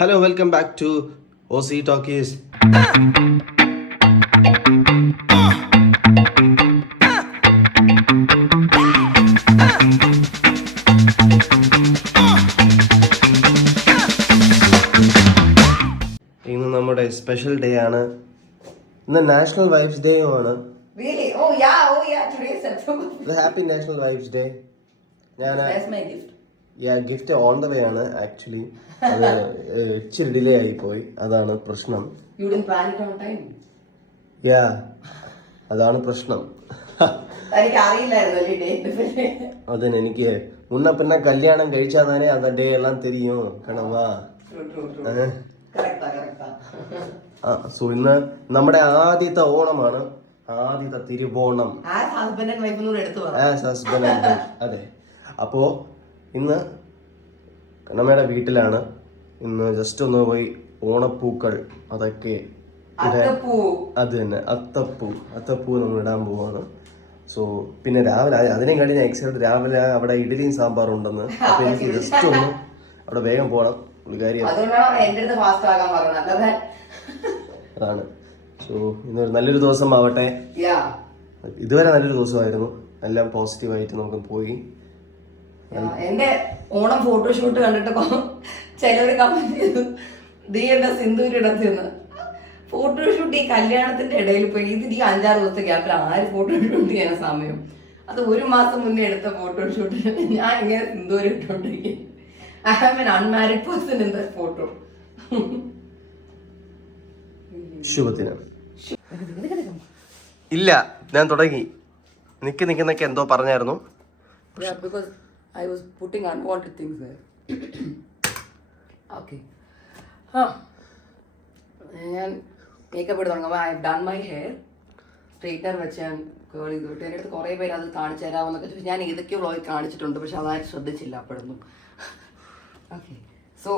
Hello, welcome back to OC Talkies. ഇന്ന് നമ്മുടെ special day ആണ്. ഇന്ന് നാഷണൽ വൈഫ്സ് ഡേയും ആണ്. Really? Oh yeah. Today is September. Happy national wives day. That's my gift. Gift on the way ആണ് actually. അത് ഇച്ചിരി delay ആയി പോയി, അതാണ് പ്രശ്നം. You didn't plan it on time. അതാണ് പ്രശ്നം. എനിക്ക് അറിയില്ലായിരുന്നു ഡേറ്റ്. അതന്നെ, എനിക്ക് മുന്ന പിന്നെ കല്യാണം കഴിച്ചാൽ അത് ഡേ എല്ലാം തെരിയും കണവാ. സോ ഇന്ന് നമ്മുടെ ആദ്യത്തെ ഓണമാണ്, ആദ്യത്തെ തിരുവോണം. Husband and wife. അതെ. അപ്പോ ഇന്ന് നമ്മുടെ വീട്ടിലാണ്. ഇന്ന് ജസ്റ്റ് ഒന്ന് പോയി ഓണപ്പൂക്കൾ അതൊക്കെ അത് തന്നെ അത്തപ്പൂ നമ്മൾ ഇടാൻ പോവാണ്. സോ പിന്നെ രാവിലെ അതിനെ കഴിഞ്ഞ എക്സൈറ്റ് രാവിലെ അവിടെ ഇഡലിയും സാമ്പാറും ഉണ്ടെന്ന്. അപ്പൊ എനിക്ക് ജസ്റ്റ് ഒന്ന് അവിടെ വേഗം പോകണം. അതാണ്. സോ ഇന്നൊരു നല്ലൊരു ദിവസം ആവട്ടെ. ഇതുവരെ നല്ലൊരു ദിവസമായിരുന്നു, എല്ലാം പോസിറ്റീവായിട്ട് നമുക്ക് പോയി. എന്റെ ഓണം ഫോട്ടോഷൂട്ട് കണ്ടിട്ട് ചിലവര് കമന്റ് ചെയ്തു, നീ എന്താ സിന്ദൂരിടത്തിന്ന്. ഫോട്ടോഷൂട്ട് ഈ കല്യാണത്തിന്റെ ഇടയിൽ പോയി ഇതിന് 5-6 ദിവസത്തെ ഗ്യാപ്പിൽ ആര് ഫോട്ടോഷൂട്ട് ചെയ്യാൻ സമയം? അത് 1 മാസം മുന്നേ എടുത്ത ഫോട്ടോഷൂട്ടിന് ഞാൻ ഇങ്ങനെ സിന്ദൂരം ഇട്ടോണ്ടിരിക്കും. I have an unmarried person in the photo. ശുഭത്തിന് ഇല്ല, ഞാൻ തുടങ്ങി. നിക്കുന്നൊക്കെ എന്തോ പറഞ്ഞായിരുന്നു. I was putting unwanted things there. Okay. ഞാൻ മേക്കപ്പ് ഇട്ട് തുടങ്ങുമ്പോൾ I have done my hair. Straightener വെച്ച് ഞാൻ കേൾ ചെയ്ത് വിട്ടു. എൻ്റെ അടുത്ത് കുറേ പേര് അത് കാണിച്ചു തരാമെന്നൊക്കെ ചോദിച്ചു. ഞാൻ ഏതൊക്കെയോ വ്ളോഗിൽ കാണിച്ചിട്ടുണ്ട്, പക്ഷെ അതാരും ശ്രദ്ധിച്ചില്ല അപ്പോഴൊന്നും. Okay, so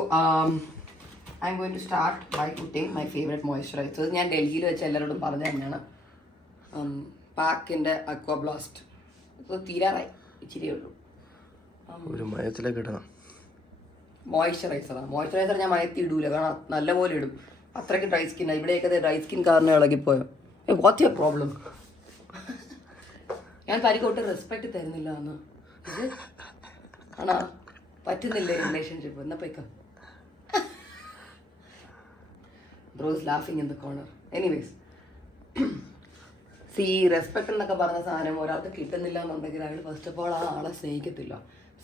I am going to start by putting my favourite moisturiser. ഞാൻ ഡൽഹിയിൽ വെച്ച് എല്ലാവരോടും പറഞ്ഞു തന്നെയാണ്. പാക്കിൻ്റെ അക്വാ ബ്ലാസ്റ്റ്. അത് തീരാറായി, ഇച്ചിരിയേ ഉള്ളൂ. ഒരു മയത്തിലേക്ക് ഇടണം. മോയ്സ്ചറൈസർ ഞാൻ മയത്തി ഇടൂല, കാരണം നല്ലപോലെ ഇടും. അത്രയ്ക്ക് ഡ്രൈ സ്കിന്നാണ്. ഇവിടെയൊക്കെ ഡ്രൈ സ്കിൻ കാരണം ഇളകിപ്പോയോ. What's your problem? ഞാൻ പരിക്കോട്ട് റെസ്പെക്ട് തരുന്നില്ല എന്ന് ആണോ? പറ്റുന്നില്ലേ റിലേഷൻഷിപ്പ്? എന്നാ പോയിക്കോ. ബ്രോ ഇസ് ലാഫിങ് in the corner. Anyways, respect എന്നൊക്കെ പറഞ്ഞ സാധനം ഒരാൾക്ക് കിട്ടുന്നില്ല എന്നുണ്ടെങ്കിൽ അയാൾ ഫസ്റ്റ് ഓഫ് ഓൾ ആ ആളെ സ്നേഹിക്കത്തില്ല.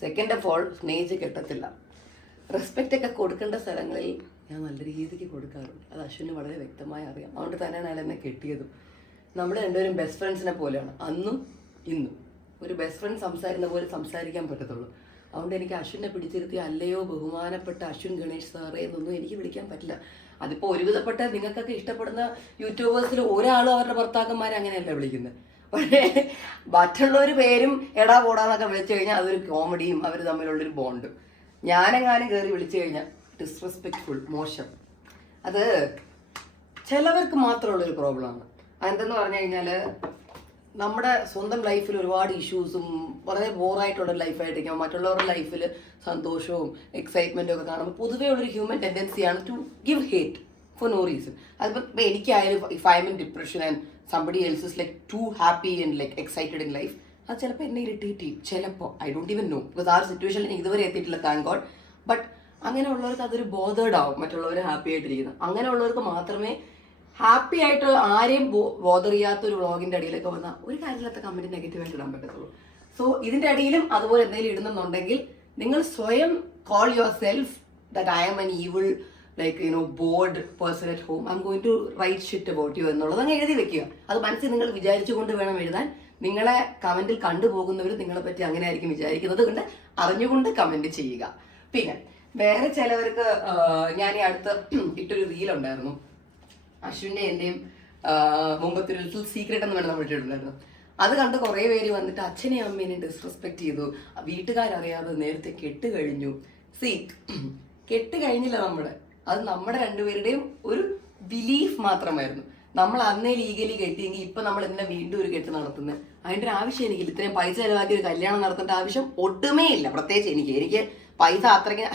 സെക്കൻഡ് ഓഫ് ഓൾ സ്നേഹിച്ച് കിട്ടത്തില്ല. റെസ്പെക്റ്റ് ഒക്കെ കൊടുക്കേണ്ട സ്ഥലങ്ങളിൽ ഞാൻ നല്ല രീതിക്ക് കൊടുക്കാറുണ്ട്. അത് അശ്വിന് വളരെ വ്യക്തമായി അറിയാം. അതുകൊണ്ട് തന്നെയാണ് അയാൾ എന്നെ കെട്ടിയതും. നമ്മൾ രണ്ടുപേരും ബെസ്റ്റ് ഫ്രണ്ട്സിനെ പോലെയാണ്, അന്നും ഇന്നും. ഒരു ബെസ്റ്റ് ഫ്രണ്ട് സംസാരിക്കുന്ന പോലെ സംസാരിക്കാൻ പറ്റത്തുള്ളൂ. അതുകൊണ്ട് എനിക്ക് അശ്വിനെ പിടിച്ചിരുത്തി അല്ലയോ ബഹുമാനപ്പെട്ട അശ്വിൻ ഗണേഷ് സാറേ എന്നൊന്നും എനിക്ക് വിളിക്കാൻ പറ്റില്ല. അതിപ്പോൾ ഒരുവിധപ്പെട്ട നിങ്ങൾക്കൊക്കെ ഇഷ്ടപ്പെടുന്ന യൂട്യൂബേഴ്സിൽ ഒരാളും അവരുടെ ഭർത്താക്കന്മാരെ അങ്ങനെയല്ല വിളിക്കുന്നത്. പക്ഷേ മറ്റുള്ളൊരു പേരും എടാ പോടാന്നൊക്കെ വിളിച്ചു കഴിഞ്ഞാൽ അതൊരു കോമഡിയും അവർ തമ്മിലുള്ളൊരു ബോണ്ടും. ഞാനെങ്ങാനും കയറി വിളിച്ചു കഴിഞ്ഞാൽ ഡിസ്റെസ്പെക്റ്റ്ഫുൾ, മോശം. അത് ചിലവർക്ക് മാത്രമുള്ളൊരു പ്രോബ്ലമാണ്. അതെന്തെന്ന് പറഞ്ഞു കഴിഞ്ഞാൽ നമ്മുടെ സ്വന്തം ലൈഫിൽ ഒരുപാട് ഇഷ്യൂസും വളരെ ബോറായിട്ടുള്ള ലൈഫായിട്ടിരിക്കും. മറ്റുള്ളവരുടെ ലൈഫിൽ സന്തോഷവും എക്സൈറ്റ്മെൻറ്റും ഒക്കെ കാണുമ്പോൾ പൊതുവേ ഉള്ളൊരു ഹ്യൂമൻ ടെൻഡൻസിയാണ് to give hate for no reason. അതിപ്പോൾ എനിക്കായാലും if I am in depression and somebody else is like too happy and like excited in life, അത് ചിലപ്പോൾ എന്നെ ഇറിറ്റേറ്റ് ചെയ്യും. ചിലപ്പോൾ I don't even know, because ആ ഒരു സിറ്റുവേഷനിൽ എനിക്ക് ഇതുവരെ എത്തിയിട്ടില്ല, താങ്ക് ഗോഡ്. ബട്ട് അങ്ങനെയുള്ളവർക്ക് അതൊരു ബോധേഡ് ആവും, മറ്റുള്ളവർ ഹാപ്പി ആയിട്ടിരിക്കുന്നത്. അങ്ങനെയുള്ളവർക്ക് മാത്രമേ ഹാപ്പി ആയിട്ട് ആരെയും ബോധർ ചെയ്യാത്ത ഒരു വ്ളോഗിൻ്റെ അടിയിലൊക്കെ വന്നാൽ ഒരു കാര്യമില്ലാത്ത കമൻറ്റ് നെഗറ്റീവായിട്ട് ഇടാൻ പറ്റത്തുള്ളൂ. സോ ഇതിൻ്റെ അടിയിലും അതുപോലെ എന്തെങ്കിലും ഇടുന്നുണ്ടെങ്കിൽ നിങ്ങൾ സ്വയം call yourself that I am an evil like bored person at home, I am going to write shit about you എന്നുള്ളത് അങ്ങ് എഴുതി വെക്കുക. അത് മനസ്സിൽ നിങ്ങൾ വിചാരിച്ചുകൊണ്ട് വേണം എഴുതാൻ. നിങ്ങളെ കമൻറ്റിൽ കണ്ടുപോകുന്നവർ നിങ്ങളെ പറ്റി അങ്ങനെ ആയിരിക്കും വിചാരിക്കുന്നത് കൊണ്ട് അറിഞ്ഞുകൊണ്ട് കമൻറ്റ് ചെയ്യുക. പിന്നെ വേറെ ചിലവർക്ക് ഞാൻ ഈ അടുത്ത് ഇട്ടൊരു റീലുണ്ടായിരുന്നു, അശ്വിൻ്റെ എൻ്റെയും മുമ്പത്തൊരു ലിറ്റിൽ സീക്രട്ട് എന്ന് വേണം നമ്മൾ ഇട്ടിട്ടുണ്ടായിരുന്നു. അത് കണ്ട് കുറേ പേര് വന്നിട്ട് അച്ഛനെയും അമ്മേനെയും ഡിസ്റെസ്പെക്ട് ചെയ്തു, വീട്ടുകാരറിയാതെ നേരത്തെ കെട്ട് കഴിഞ്ഞു. കെട്ട് കഴിഞ്ഞില്ല അത് നമ്മുടെ രണ്ടുപേരുടെയും ഒരു ബിലീഫ് മാത്രമായിരുന്നു. നമ്മൾ അന്നേ ലീഗലി കെട്ടിയെങ്കിൽ ഇപ്പൊ നമ്മൾ എന്തിനാ വീണ്ടും ഒരു കെട്ട് നടത്തുന്നത്? അതിന്റെ ഒരു ആവശ്യം എനിക്കില്ല. ഇത്രയും പൈസ ചെലവാക്കി ഒരു കല്യാണം നടത്തേണ്ട ആവശ്യം ഒട്ടുമേ ഇല്ല. പ്രത്യേകിച്ച് എനിക്ക് പൈസ അത്രയ്ക്ക്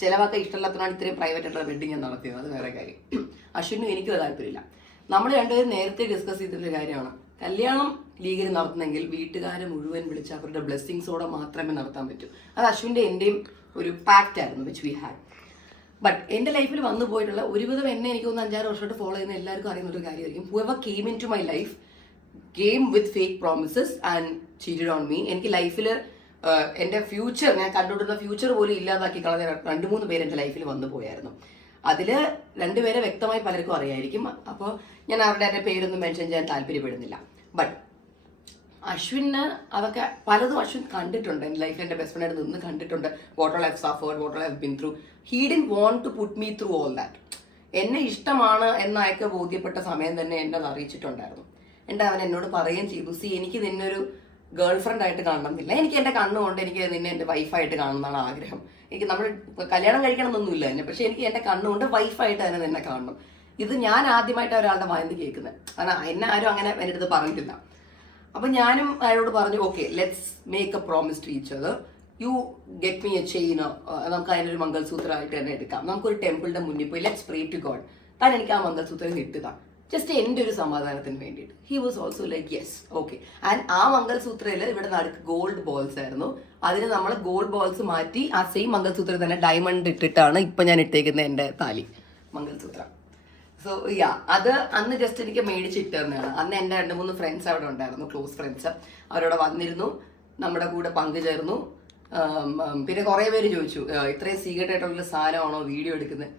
ചിലവൊക്കെ ഇഷ്ടമില്ലാത്തതാണ് ഇത്രയും പ്രൈവറ്റ് ആയിട്ടുള്ള വെഡിങ് ഞാൻ നടത്തിയത്. അത് വേറെ കാര്യം. അശ്വിനും എനിക്കും താല്പര്യമില്ല. നമ്മൾ രണ്ടുപേരും നേരത്തെ ഡിസ്കസ് ചെയ്തിട്ടൊരു കാര്യമാണ്, കല്യാണം ലീഗലി നടത്തുന്നെങ്കിൽ വീട്ടുകാരെ മുഴുവൻ വിളിച്ച് അവരുടെ ബ്ലെസ്സിങ്സോടെ മാത്രമേ നടത്താൻ പറ്റൂ. അത് അശ്വിൻ്റെ എൻ്റെയും ഒരു പാക്റ്റ് ആയിരുന്നു വിച്ച് വി ഹാഡ്. ബട്ട് എൻ്റെ ലൈഫിൽ വന്നു പോയിട്ടുള്ള ഒരുവിധം എന്നെ എനിക്ക് ഒന്ന് 5-6 വർഷമായിട്ട് ഫോളോ ചെയ്യുന്ന എല്ലാവർക്കും അറിയുന്നൊരു കാര്യമായിരിക്കും, whoever came into my life came with fake promises and cheated on me. എനിക്ക് ലൈഫിൽ എൻ്റെ ഫ്യൂച്ചർ, ഞാൻ കണ്ടുകൊണ്ടിരുന്ന ഫ്യൂച്ചർ പോലും ഇല്ലാതാക്കി കളഞ്ഞ 2-3 പേര് എൻ്റെ ലൈഫിൽ വന്നു പോയായിരുന്നു. അതിൽ 2 പേരെ വ്യക്തമായി പലർക്കും അറിയായിരിക്കും. അപ്പോൾ ഞാൻ അവരുടെ പേരൊന്നും മെൻഷൻ ചെയ്യാൻ താല്പര്യപ്പെടുന്നില്ല. ബട്ട് അശ്വിന് അതൊക്കെ പലതും അശ്വിൻ കണ്ടിട്ടുണ്ട്. എൻ്റെ ലൈഫിൽ എൻ്റെ ബെസ്റ്റ് ഫ്രണ്ടായിട്ട് നിന്ന് കണ്ടിട്ടുണ്ട്. What all I've suffered, what all I've been through. He didn't want to put me through all that. എന്നെ ഇഷ്ടമാണ് എന്നൊക്കെ ബോധ്യപ്പെട്ട സമയം തന്നെ എന്നെ അത് അറിയിച്ചിട്ടുണ്ടായിരുന്നു. അവൻ എന്നോട് പറയുകയും ചെയ്തു, സി എനിക്ക് നിന്നൊരു ഗേൾ ഫ്രണ്ട് ആയിട്ട് കാണണമെന്നില്ല, എനിക്ക് എൻ്റെ കണ്ണുകൊണ്ട് എനിക്ക് നിന്നെ എൻ്റെ വൈഫായിട്ട് കാണുന്നതാണ് ആഗ്രഹം. എനിക്ക് നമ്മൾ കല്യാണം കഴിക്കണമെന്നൊന്നുമില്ല എന്നെ, പക്ഷെ എനിക്ക് എൻ്റെ കണ്ണുകൊണ്ട് വൈഫായിട്ട് തന്നെ നിന്നെ കാണണം. ഇത് ഞാൻ ആദ്യമായിട്ട് ഒരാളുടെ വായന്ന് കേൾക്കുന്നത്. കാരണം എന്നെ ആരും അങ്ങനെ എൻ്റെ അടുത്ത് പറഞ്ഞിട്ടില്ല. അപ്പം ഞാനും അയാളോട് പറഞ്ഞു, okay let's make a promise to each other. You get me a chain, നമുക്ക് അതിനൊരു മംഗൾസൂത്രമായിട്ട് തന്നെ എടുക്കാം. നമുക്കൊരു ടെമ്പിളിൻ്റെ മുന്നിൽ പോയി ലെറ്റ്സ് പ്രേ ടു ഗോഡ്, താൻ എനിക്ക് ആ മംഗൾസൂത്രം ഇട്ടുക, ജസ്റ്റ് എൻ്റെ ഒരു സമാധാനത്തിന് വേണ്ടിയിട്ട്. He was also like yes okay. And ആ മംഗൾസൂത്രയിൽ ഇവിടെ നടുക്ക് ഗോൾഡ് ബോൾസ് ആയിരുന്നു. അതിന് നമ്മൾ ഗോൾഡ് ബോൾസ് മാറ്റി ആ സെയിം മംഗൾസൂത്രത്തിൽ തന്നെ ഡയമണ്ട് ഇട്ടിട്ടാണ് ഇപ്പം ഞാൻ ഇട്ടേക്കുന്ന എൻ്റെ താലി മംഗൾസൂത്രം. സോ യാ, അത് അന്ന് ജസ്റ്റ് എനിക്ക് മേടിച്ചിട്ട് തന്നെയാണ്. അന്ന് എൻ്റെ 2-3 ഫ്രണ്ട്സ് അവിടെ ഉണ്ടായിരുന്നു, ക്ലോസ് ഫ്രണ്ട്സ്. അവരവിടെ വന്നിരുന്നു, നമ്മുടെ കൂടെ പങ്കുചേർന്നു. പിന്നെ കുറേ പേര് ചോദിച്ചു, ഇത്രയും സീക്രട്ട് ആയിട്ടുള്ള സാധനമാണോ വീഡിയോ എടുക്കുന്നത്?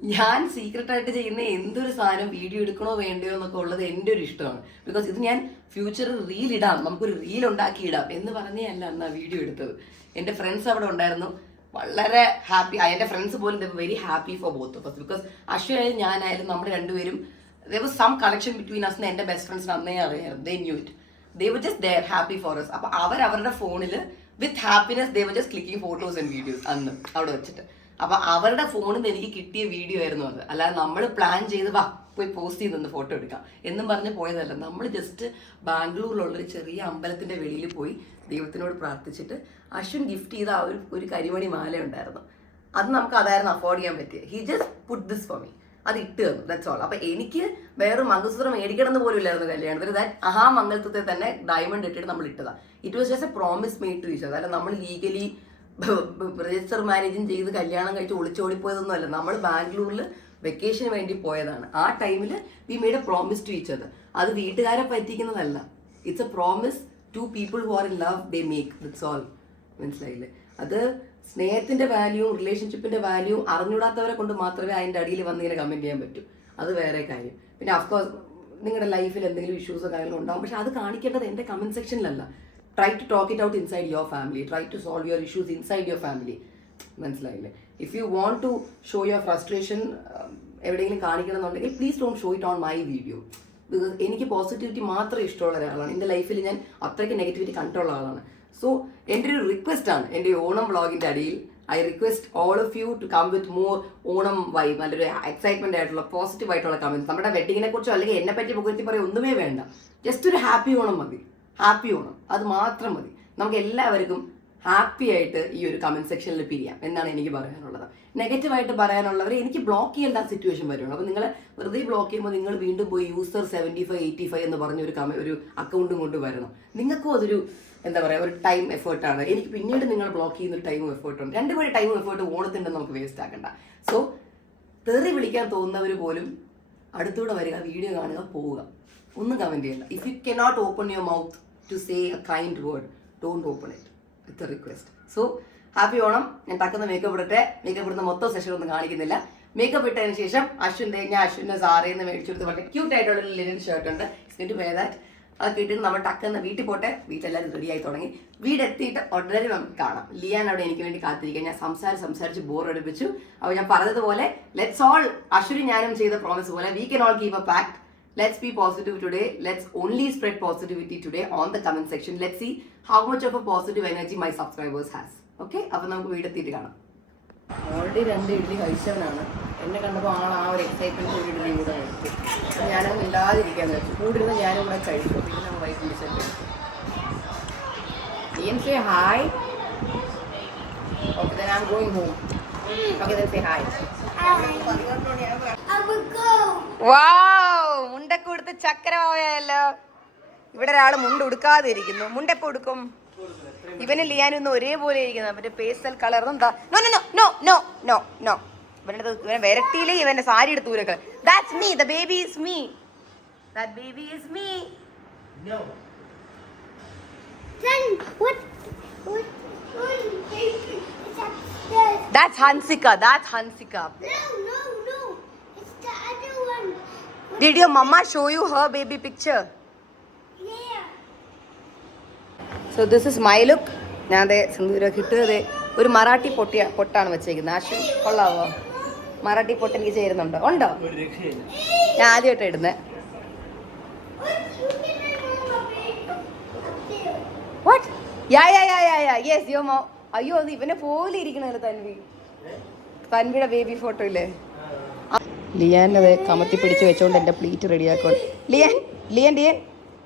ഞാൻ സീക്രട്ടായിട്ട് ചെയ്യുന്ന എന്തൊരു സാധനം വീഡിയോ എടുക്കണോ വേണ്ടയോ എന്നൊക്കെ ഉള്ളത് എൻ്റെ ഒരു ഇഷ്ടമാണ്. ബിക്കോസ് ഇത് ഞാൻ ഫ്യൂച്ചറിൽ റീൽ ഇടാം, നമുക്കൊരു റീൽ ഉണ്ടാക്കി ഇടാം എന്ന് പറഞ്ഞേ അല്ല അന്ന് ആ വീഡിയോ എടുത്തത്. എൻ്റെ ഫ്രണ്ട്സ് അവിടെ ഉണ്ടായിരുന്നു, വളരെ ഹാപ്പി. എൻ്റെ ഫ്രണ്ട്സ് പോലും they very happy for both of us. Because അശ്വയായാലും ഞാനായാലും നമ്മൾ രണ്ടുപേരും there was some connection between us എന്ന് എൻ്റെ ബെസ്റ്റ് ഫ്രണ്ട്സിന് അന്നേ അറിയാമായിരുന്നു. they knew it, they were just there happy for us. അപ്പോൾ അവരുടെ ഫോണിൽ with happiness they were just clicking photos and videos അന്ന് അവിടെ വെച്ചിട്ട്. അപ്പം അവരുടെ ഫോണിൽ നിന്ന് എനിക്ക് കിട്ടിയ വീഡിയോ ആയിരുന്നു അത്. അല്ലാതെ നമ്മൾ പ്ലാൻ ചെയ്ത് വാ പോയി പോസ്റ്റ് ചെയ്തൊന്ന് ഫോട്ടോ എടുക്കാം എന്നും പറഞ്ഞ് പോയതല്ല. നമ്മൾ ജസ്റ്റ് ബാംഗ്ലൂരിലുള്ളൊരു ചെറിയ അമ്പലത്തിൻ്റെ വെളിയിൽ പോയി ദൈവത്തിനോട് പ്രാർത്ഥിച്ചിട്ട് അശ്വിൻ ഗിഫ്റ്റ് ചെയ്ത ആ ഒരു കരിമണി മാല ഉണ്ടായിരുന്നു. അത് നമുക്ക് അതായിരുന്നു അഫോർഡ് ചെയ്യാൻ പറ്റിയത്. He just put this for me, അത് ഇട്ട് തന്നു, ദാറ്റ്സ് ഓൾ. അപ്പം എനിക്ക് വേറെ മംഗൾസൂത്രം മേടിക്കണം എന്ന് പോലും ഇല്ലായിരുന്നു കല്യാണത്തിന്. ദാറ്റ് ആ മംഗൾസൂത്രത്തിൽ തന്നെ ഡയമണ്ട് ഇട്ടിട്ട് നമ്മൾ ഇട്ടതാണ്. It was just a promise made to each other. അല്ല നമ്മൾ ലീഗലി രജിസ്റ്റർ മാരേജും ചെയ്ത് കല്യാണം കഴിച്ച് ഒളിച്ചോടിപ്പോയതൊന്നും അല്ല. നമ്മൾ ബാംഗ്ലൂരിൽ വെക്കേഷന് വേണ്ടി പോയതാണ്. ആ ടൈമിൽ we made a promise to each other. അത് വീട്ടുകാരെ പറ്റിക്കുന്നതല്ല, it's a promise to people who are in love they make, that's all. മനസ്സിലായില്ലേ? അത് സ്നേഹത്തിന്റെ വാല്യൂ, റിലേഷൻഷിപ്പിന്റെ വാല്യൂ അറിഞ്ഞൂടാത്തവരെ കൊണ്ട് മാത്രമേ അതിൻ്റെ അടിയിൽ വന്ന് ഇങ്ങനെ കമന്റ് ചെയ്യാൻ പറ്റൂ. അത് വേറെ കാര്യം. പിന്നെ അഫ്കോഴ്സ് നിങ്ങളുടെ ലൈഫിൽ എന്തെങ്കിലും ഇഷ്യൂസോ കാര്യങ്ങളോ ഉണ്ടാവും, പക്ഷെ അത് കാണിക്കേണ്ടത് എൻ്റെ comment സെക്ഷനിലല്ല. Try to talk it out inside your family. Try to solve your issues inside your family. മനസ്സിലായില്ലേ? If you want to show your frustration എവിടെയെങ്കിലും കാണിക്കണം എന്നുണ്ടെങ്കിൽ please don't show it on my video. Because എനിക്ക് positivity മാത്രമേ ഇഷ്ടമുള്ള ഒരാളാണ്. എൻ്റെ ലൈഫിൽ ഞാൻ അത്രയ്ക്ക് നെഗറ്റിവിറ്റി കണ്ടുള്ള ആളാണ്. സോ എൻ്റെ ഒരു റിക്വസ്റ്റ് ആണ്, എൻ്റെ ഓണം വ്ളോഗിൻ്റെ അടിയിൽ I request all of you to come with more Onam vibe, നല്ലൊരു എക്സൈറ്റ്മെന്റ് ആയിട്ടുള്ള പോസിറ്റീവ് ആയിട്ടുള്ള കമന്റ്സ്. നമ്മുടെ വെഡിങ്ങിനെ കുറിച്ചോ അല്ലെങ്കിൽ എന്നെ പറ്റി പുകഴ്ത്തി പറയുക ഒന്നുമേ വേണ്ട. ജസ്റ്റ് ഒരു ഹാപ്പി ഓണം മതി, ഹാപ്പി ഓണം, അത് മാത്രം മതി. നമുക്ക് എല്ലാവർക്കും ഹാപ്പി ആയിട്ട് ഈ ഒരു കമന്റ് സെക്ഷനിൽ പിരിയാം എന്നാണ് എനിക്ക് പറയാനുള്ളത്. നെഗറ്റീവായിട്ട് പറയാനുള്ളവർ എനിക്ക് ബ്ലോക്ക് ചെയ്യേണ്ട സിറ്റുവേഷൻ വരുള്ളൂ. അപ്പോൾ നിങ്ങൾ വെറുതെ ബ്ലോക്ക് ചെയ്യുമ്പോൾ നിങ്ങൾ വീണ്ടും പോയി യൂസർ 7585 എന്ന് പറഞ്ഞ ഒരു അക്കൗണ്ടും കൊണ്ട് വരണം. നിങ്ങൾക്കും അതൊരു എന്താ പറയുക, ഒരു ടൈം എഫേർട്ടാണ്. എനിക്ക് പിന്നീട് നിങ്ങൾ ബ്ലോക്ക് ചെയ്യുന്ന ഒരു ടൈമും എഫേർട്ടുണ്ട്. രണ്ടുപേരും ടൈമും എഫേർട്ട് ഓണത്തിൻ്റെന്ന് നമുക്ക് വേസ്റ്റ് ആക്കണ്ട. സോ തെറി വിളിക്കാൻ തോന്നുന്നവർ പോലും അടുത്തൂടെ വരിക, വീഡിയോ കാണുക, പോവുക, ഒന്നും കമൻറ്റ് ചെയ്യണ്ട. If you cannot open your mouth to say a kind word, don't open it. It's a request. So happy Onam. ഞാൻ തക്കുന്ന മേക്കപ്പ് ഇടട്ടെ. മേക്കപ്പ് ഇടുന്ന മൊത്തം സെഷൻ ഒന്നും കാണിക്കുന്നില്ല. മേക്കപ്പ് ഇട്ടതിന് ശേഷം അശ്വിൻ്റെ സാറേന്ന് മേടിച്ചെടുത്ത് വളരെ ക്യൂട്ട് ആയിട്ടുള്ള ഒരു ലിനൻ ഷർട്ട് ഉണ്ട്. It to wear that. അതൊക്കെ ഇട്ടിട്ട് നമ്മൾ ടക്കുന്ന വീട്ടിൽ പോട്ടെ. വീട്ടിലെല്ലാവരും റെഡി ആയി തുടങ്ങി. വീടെത്തിയിട്ട് ഉടനെ നമുക്ക് കാണാം. ലിയാൻ അവിടെ എനിക്ക് വേണ്ടി കാത്തിരിക്കുക. ഞാൻ സംസാരിച്ച് ബോർ അടുപ്പിച്ചു. അപ്പോൾ ഞാൻ പറഞ്ഞതുപോലെ ലെറ്റ്സ് ഓൾ, അശ്വിനും ഞാനും ചെയ്ത പ്രോമിസ് പോലെ, we can all keep a pact. Let's be positive today. Let's only spread positivity today on the comment section. Let's see how much of a positive energy my subscribers has. Okay? അപ്പോൾ നമുക്ക് വീടെത്തിയിട്ട് കാണാം. Already 2 idli കഴിച്ചവനാണ്. എന്നെ കണ്ടപ്പോൾ ആ ഒരു excitement ഒരു ഇഡ്ഡലി കൂടെ കഴിച്ചു. ഞാനൊന്നും ഇല്ലാതിരിക്കാൻ വെച്ചു. കൂടിരുന്ന് ഞാനും കൂടെ കഴിച്ചു. പിന്നെ നമ്മൾ വൈകി വിളിച്ചിട്ട് say hi. Okay, then I'm going home. Okay, then say hi. Wow! മുണ്ടൊക്കെ ഉടുത്ത് ചക്കരമാവയല്ലോ. ഇവിടെ ഒരാള് മുണ്ട് ഉടുക്കാതെ ഇരിക്കുന്നു. മുണ്ടെപ്പോ ഉടുക്കും? ഇവന് ലിയാനും ഇന്ന് ഒരേപോലെ ഇരിക്കുന്നത്. മറ്റേ പേസ്റ്റൽ കളർ എന്താ? No no no no no no. ഇവനെ വിരട്ടിയില്ലേ ഇവന്റെ സാരി എടുത്ത് ഊരക്കളെ. That's me. The baby is me. That baby is me. No. Then what? That's Hansika. That's Hansika. No. It's the other one. Did your mama show you her baby picture? Yeah. So this is my look. ഞാൻ അതെ സിന്ദൂരൊക്കെ ഇട്ട് ഒരു മറാഠി പൊട്ടാണ് വെച്ചേക്കുന്നത്. ആശു കൊള്ളാവോ? മറാഠി പൊട്ട് എനിക്ക് ചേരുന്നുണ്ടോ? ഉണ്ടോ? ഞാൻ ആദ്യമായിട്ട് ഇടുന്നത്. വാട്ട്? യാ യെസ് യോ മോ. അയ്യോ അത് ഇവനെ പോലെ ഇരിക്കണല്ലോ തൻവിയുടെ ബേബി ഫോട്ടോ ഇല്ലേ? ലിയാനത് കമത്തി പിടിച്ച് വെച്ചോണ്ട് എൻ്റെ പ്ലീറ്റ് റെഡിയാക്കണം. Lian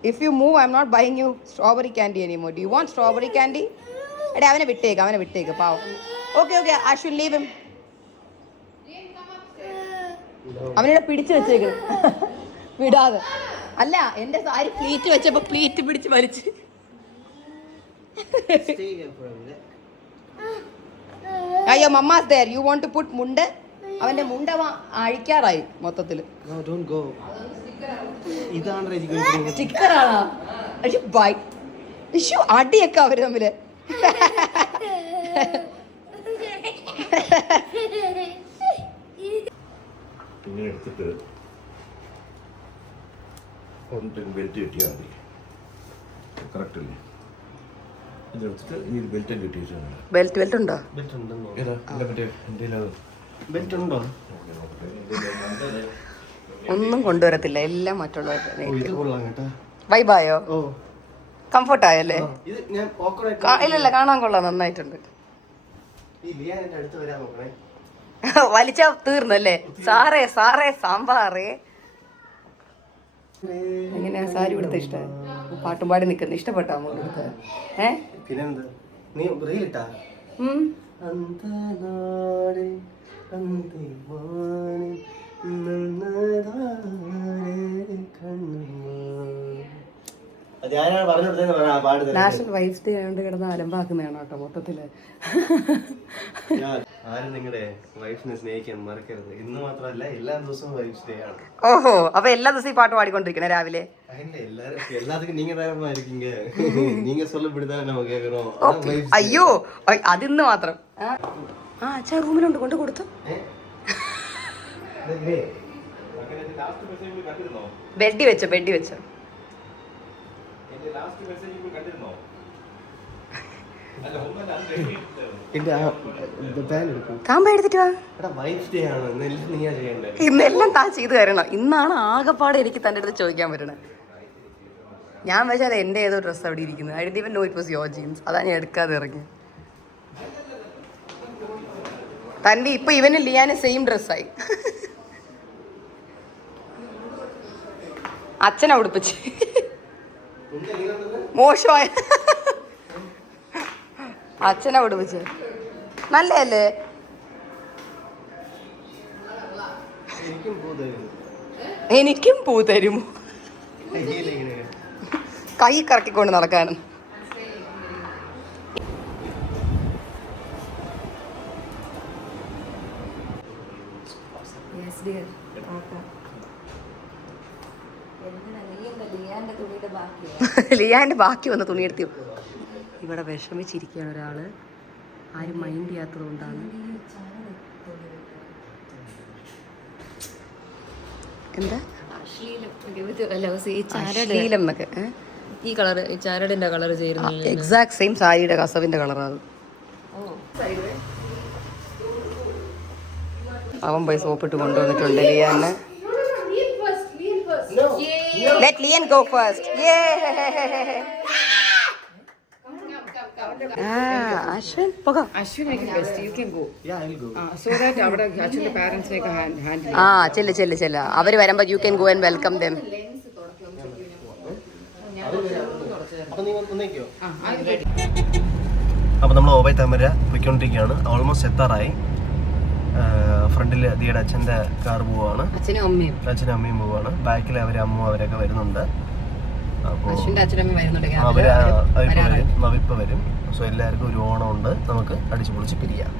if you move I am not buying you strawberry candy anymore. Do you want strawberry candy? എടേ അവനെ വിട്ടേക്ക് പാവം. Okay I should leave him. അവനിവിടെ പിടിച്ചു വെച്ചേക്കണം വിടാതെ. അല്ല എൻ്റെ സാരി പ്ലീറ്റ് വെച്ചപ്പോ പ്ലീറ്റ് പിടിച്ച് വലിച്ച്. അയ്യോ mama's there. You want to put mundu? അവന്റെ മുണ്ട അഴിക്കാറായി മൊത്തത്തില്. സ്റ്റിക്കറാണോ? അടിയൊക്കെ അവര് തമ്മില്. ഇങ്ങനെ എടുത്തിട്ട് ബെൽറ്റ് കിട്ടിയാൽ മതി. കറക്റ്റ് അല്ലേ? ഇതെടുത്തിട്ട് ഈ ബെൽറ്റ് കിട്ടിയിട്ടാണ്. ബെൽറ്റ് ഉണ്ടോ? ബെൽറ്റ് ഉണ്ടോ? ഒന്നും കൊണ്ടുവരത്തില്ല, എല്ലാം മറ്റുള്ളവർക്ക്. ഇത് കൊള്ളാം കേട്ടോ. വൈബായോ? ഓ കംഫർട്ടായല്ലേ? ഇത് ഞാൻ ഇല്ലല്ല കാണാൻ കൊള്ളാം, നന്നായിട്ടുണ്ട്. ഈ ലിയാൻ എൻ്റെ അടുത്ത് വരാൻ നോക്കണേ. വലിച്ച തീർന്നല്ലേ? സാറേ സാമ്പാറേ. എങ്ങനെയാ സാരി കൊടുത്ത ഇഷ്ടം? പാട്ടും പാടി നിൽക്കുന്ന ഇഷ്ടപ്പെട്ടാ മോള് എടുത്ത്? പിന്നെന്ത് നീ റീലിട്ടാ? നാഷണൽ വൈഫ്സ് ഡേ ആയതുകൊണ്ട് കിടന്ന് അലമ്പാക്കുന്നതാണ് കേട്ടോ മൊത്തത്തില്. ആരും നിങ്ങളുടെ വൈഫിനെ സ്നേഹിക്കാൻ മറക്കരുത്. ഇന്ന് മാത്രമല്ല എല്ലാ ദിവസവും വൈഫ്സ് ഡേ ആണ്. ഓഹോ, അപ്പൊ എല്ലാ ദിവസവും ഈ പാട്ട് പാടിക്കൊണ്ടിരിക്കണേ രാവിലെ? എല്ലാത്തിനും നീங்க தான் இருக்கீங்க. நீங்க சொல்லப்படுதான் நம்ம கேக்குறோம். അയ്യോ അതിന്ന് മാത്രം. അച്ഛാ റൂമിലുണ്ട്, കൊണ്ട് കൊടുത്തു. ബെഡി വെച്ചോ. ഇന്നെല്ലാം താൻ ചെയ്ത് തരണം. ഇന്നാണ് ആകെപ്പാടെ എനിക്ക് തൻ്റെ അടുത്ത് ചോദിക്കാൻ പറ്റണത്. ഞാൻ പക്ഷേ അത് എൻ്റെ ഏതോ ഡ്രസ്സ് അവിടെ ഇരിക്കുന്നത്. I didn't even know it was your jeans. അതാ ഞാൻ എടുക്കാതെ ഇറങ്ങി. തൻ്റെ ഇപ്പൊ ഇവന് ലിയാന് സെയിം ഡ്രസ്സായി. അച്ഛനെ ഉടുപ്പിച്ച് മോശമായ അച്ഛനെ ഉടുപ്പിച്ച്. നല്ലതല്ലേ? എനിക്കും പൂ തരുമോ? കൈ കറക്കിക്കൊണ്ട് നടക്കാനും. ലിയാന്റെ ബാക്കി വന്ന തുണി എടുത്തി. ഇവിടെ വിഷമിച്ചിരിക്കുകയാണ് ഒരാള്, ആരും മൈൻഡ് ചെയ്യാത്തത് കൊണ്ടാണ്. എന്താ അശ്ലീലം എന്നൊക്കെ? ഈ കളർ ചരടിന്റെ കളർ ചേരുന്നു. എക്സാക്ട് സെയിം സാരിയുടെ കസവിന്റെ കളറാണ്. അവൻ പോയി സോപ്പിട്ട് കൊണ്ടുവന്നിട്ടുണ്ട് ലിയാനെ. Let Lian go first. Yeah. Ashwin, poga. Ashwin, I can best. You can go. Yeah, I'll go. So that our actually parents make a hand. ചെല്ല. അവര് വരുമ്പോ you can go and welcome them. അപ്പൊ നീ ഒന്നേക്കോ? I'm ready. അപ്പോൾ നമ്മൾ obey താമര പോയിക്കൊണ്ടിരിക്കുകയാണ്. Almost എത്താറായി. ഫ്രണ്ടിൽ ദിയുടെ അച്ഛൻ്റെ കാർ പോവാണ്, അച്ഛനും അമ്മയും പോവാണ്. ബാക്കിൽ അമ്മ അവരൊക്കെ വരുന്നുണ്ട്. അപ്പോൾ അവരിപ്പോൾ വരും. സോ എല്ലാവർക്കും ഒരു ഓണം ഉണ്ട്, നമുക്ക് അടിച്ചു പൊളിച്ച് പിരിയാം.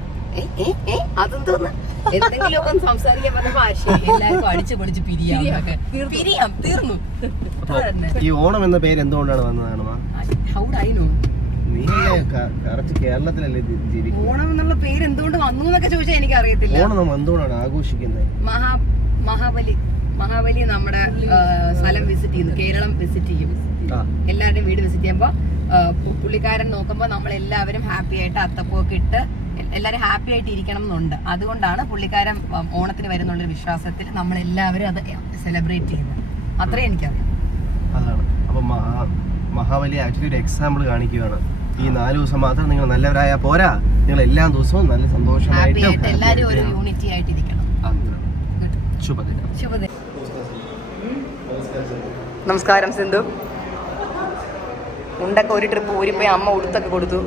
ഈ ഓണം എന്ന പേര് എന്തുകൊണ്ടാണ് വന്നതാണ്? കേരളത്തിലല്ലേ ജീവിക്കുന്നത്? ഓണം എന്നുള്ള പേര് എന്തുകൊണ്ട് വന്നു എന്നൊക്കെ ചോദിച്ചാൽ എനിക്ക് അറിയത്തില്ല. ഓണം നമ്മൾ എന്തുകൊണ്ടാണ് ആഘോഷിക്കുന്നത്? മഹാബലി നമ്മുടെ സ്ഥലം വിസിറ്റ് ചെയ്യുന്നു, കേരളം വിസിറ്റ് ചെയ്യും, എല്ലാവരുടെയും വീട് വിസിറ്റ് ചെയ്യുമ്പോൾ പുള്ളിക്കാരൻ നോക്കുമ്പോൾ നമ്മൾ എല്ലാവരും ഹാപ്പി ആയിട്ട് അത്തപ്പൂക്കെ ഇട്ട് എല്ലാവരും ഹാപ്പി ആയിട്ട് ഇരിക്കണം എന്നുണ്ട്. അതുകൊണ്ടാണ് പുള്ളിക്കാരൻ ഓണത്തിന് വരുന്നുള്ളൊരു വിശ്വാസത്തിൽ നമ്മളെല്ലാവരും അത് സെലിബ്രേറ്റ് ചെയ്യുന്നത്. അത്രേ എനിക്കറിയാം. അതാണ്. അപ്പം മഹാബലി ആക്ച്വലി ഒരു എക്സാമ്പിൾ കാണിക്കുകയാണ്. ഈ 4 ദിവസം മാത്രം നിങ്ങൾ നല്ലവരായ പോരാ, നിങ്ങൾ എല്ലാ ദിവസവും നല്ല സന്തോഷമായിട്ട് എല്ലാവരും ഒരു യൂണിറ്റി ആയിട്ടിരിക്കണം. ശുഭദിനം. നമസ്കാരം സിന്ധു. ഉണ്ടൊക്കെ ഒരു ട്രിപ്പ് ഊരിപ്പോയി അമ്മ ഉടുത്തൊക്കെ കൊടുത്തു.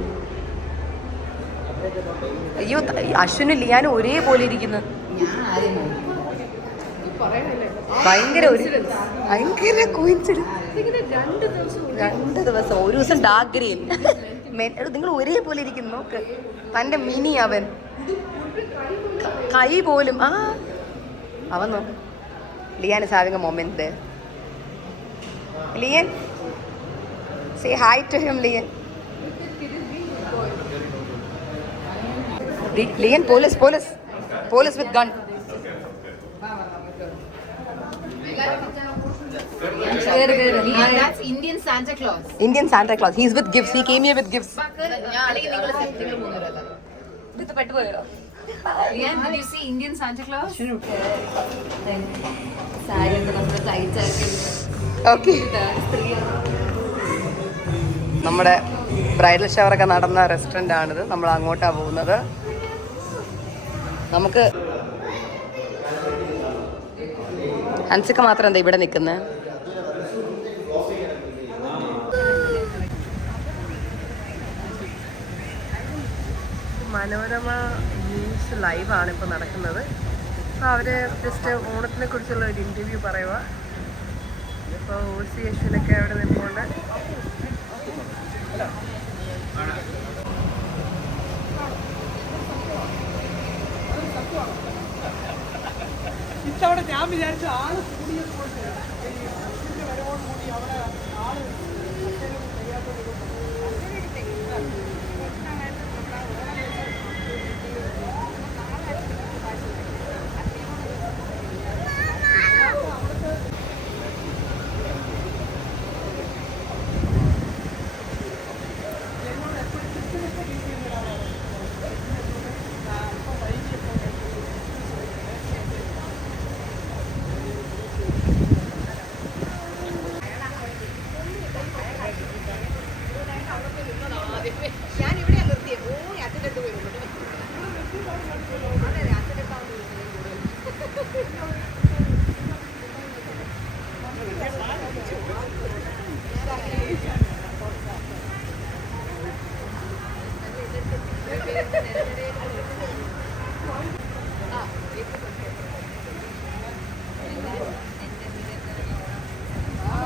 അയ്യോ, അശ്വിനും ലിയാനും ഒരേപോലെ ഇരിക്കുന്നു. ഭയങ്കര കോയിൻസിഡൻസ്. 2 ദിവസം, ഒരു ദിവസം ഡാർക്ക് ഗ്രീൻ. നിങ്ങൾ ഒരേപോലെ ഇരിക്കുന്നു. നോക്ക്, തൻ്റെ മിനി അവൻ കൈ പോലും അവൻ നോക്ക്. Liyan is having a moment there. Lian, say hi to him, Lian. Lian, police with gun. That's Indian Santa Claus. Indian Santa Claus. He's with gifts. He came here with gifts. Lian, did you see Indian Santa Claus? Okay. നമ്മുടെ bridal ഷവറൊക്കെ നടന്ന restaurant ആണിത്. നമ്മൾ അങ്ങോട്ടാണ് പോകുന്നത്. നമുക്ക് ഹൻസിക്ക മാത്രം എന്താ ഇവിടെ നിൽക്കുന്നത്? മനോരമ ന്യൂസ് ലൈവാണ് ഇപ്പോൾ നടക്കുന്നത്. അപ്പോൾ അവർ ജസ്റ്റ് ഓണത്തിനെ കുറിച്ചുള്ള ഒരു ഇൻ്റർവ്യൂ പറയുക. ഇപ്പോൾ OC അശ്വിനൊക്കെ അവിടെ നിൽപ്പുണ്ട്. ഇത്തവണ ഞാൻ വിചാരിച്ചു ആള് കൂടിയപ്പോൾ വരവോടുകൂടി അവിടെ ആള്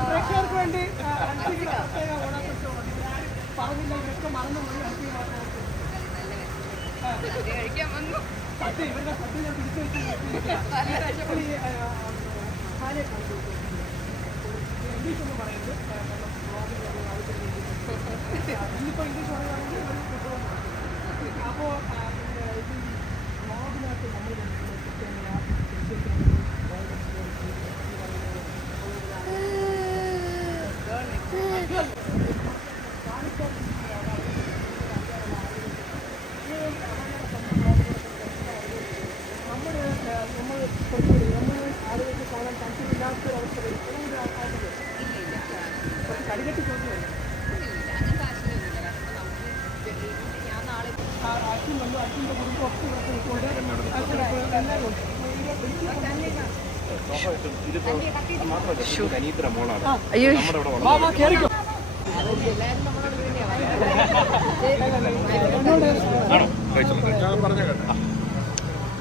പ്രേക്ഷകർക്ക് വേണ്ടി പറഞ്ഞില്ല, ഇവരൊക്കെ മറന്നുപോയി. സത്യം ഇവരുടെ സത്യം ഞാൻ പിടിച്ചു വെച്ചു. ഇംഗ്ലീഷ് ഒന്നും പറയുന്നത് ഇന്നിപ്പോൾ ഇംഗ്ലീഷ് പറയുകയാണെങ്കിൽ അപ്പോൾ വ്ളോഗിനകത്ത് നമ്മൾ ആളുകൾക്ക് കാണാൻ താല്പര്യമില്ലാത്തൊരവസ്ഥ കടികെട്ടി ചോദിച്ചു. അച്ഛൻ വന്നു, അച്ഛൻ്റെ കുടുംബം ഒക്കെ നിൽക്കൊണ്ട് എല്ലാവരും ഉണ്ട്. അയ്യോ, കേറിക്കോ.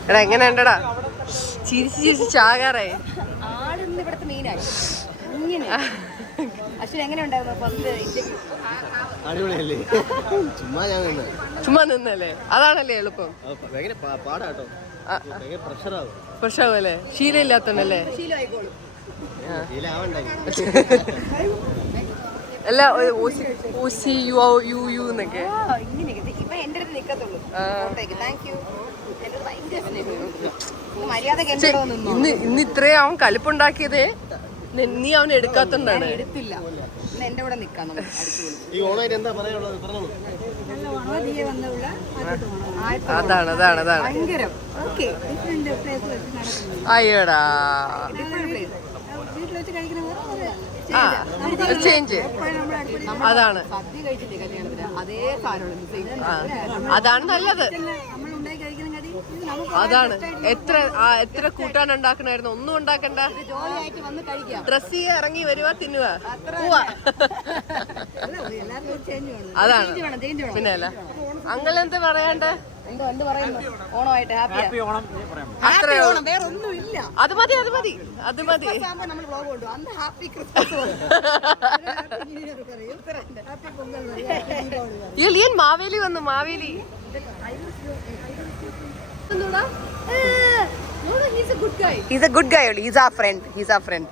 എടാ എങ്ങനെ ഉണ്ടടാ? ചിരിച്ച് ചിരിച്ച് ചാകാറായി. ആടുന്ന് ഇവിടുത്തെ മെയിനായി ഇങ്ങനെ. അശ്വിൻ എങ്ങനെ ഉണ്ടായിരുന്നു ഫസ്റ്റ് ഇന്ത്യക്ക്? അടിപൊളിയല്ലേ? ചുമ്മാ ഞാൻ ചുമ്മാ നിന്നല്ലേ? അതാണല്ലേ എളുപ്പം. ഭയങ്കര പാടാട്ടോ, ഭയങ്കര പ്രഷറാവും. പ്രശ്നമല്ലേ? ശീലമില്ലാത്തല്ലേ? ശീലമായിക്കോളും. അല്ല ഊസി യു യു യു എന്നൊക്കെ. ഇങ്ങനെയൊക്കെ ഇപ്പൊ എന്റെ അടുത്ത് നിക്കത്തുള്ളൂ. Thank you. എന്റെ ഭയങ്കര സ്നേഹം. മര്യാദക്ക് എന്റെ കൂടെ നിന്നോ. ഇന്ന് ഇത്രയും അവൻ കലിപ്പുണ്ടാക്കിയതേ നീ അവനെ എടുക്കാത്തോണ്ടാണ്. എടുത്തില്ല. ഇന്ന് എന്റെ കൂടെ നിക്കാം നമ്മൾ അടിച്ചുകൊള്ളു. ഈ ഓണായിട്ട് എന്താ പറയാനുള്ളത്? പറഞ്ഞോളൂ. അതാണ് അതാണ് അതാണ്. ഭയങ്കരം ഓക്കെ. അയ്യടാ ആ ചേഞ്ച് അതാണ്. സദ്യ കഴിച്ചില്ലേ കല്യാണത്തിന്? അതേ സാധനമാണ്. അതാണ് നല്ലത്. അതാണ്. എത്ര കൂട്ടാൻ ഉണ്ടാക്കണായിരുന്നു? ഒന്നും ഉണ്ടാക്കണ്ട. ജോലിയായിട്ട് വന്ന് കഴിക്കാം. ഡ്രസ് ചെയ്യാൻ ഇറങ്ങി വരുക, തിന്നുക, പോവാ. അതാണ്. പിന്നെ അല്ല അങ്ങളെന്ത് പറയാണ്ട്? എന്ത് പറയുന്നു? ഓണമായിട്ട് ഹാപ്പി ഓണം. അത്രേ ഉള്ളൂ. വേറെ ഒന്നും ഇല്ല. അത് മതി അത് മതി അത് മതി. നമ്മൾ വ്ലോഗ് കൊണ്ടു അന്ന് ഹാപ്പി ക്രിസ്മസ്. ഏൻ മാവേലി വന്നു. Maveli He's a good guy only. He's our friend. He's our friend.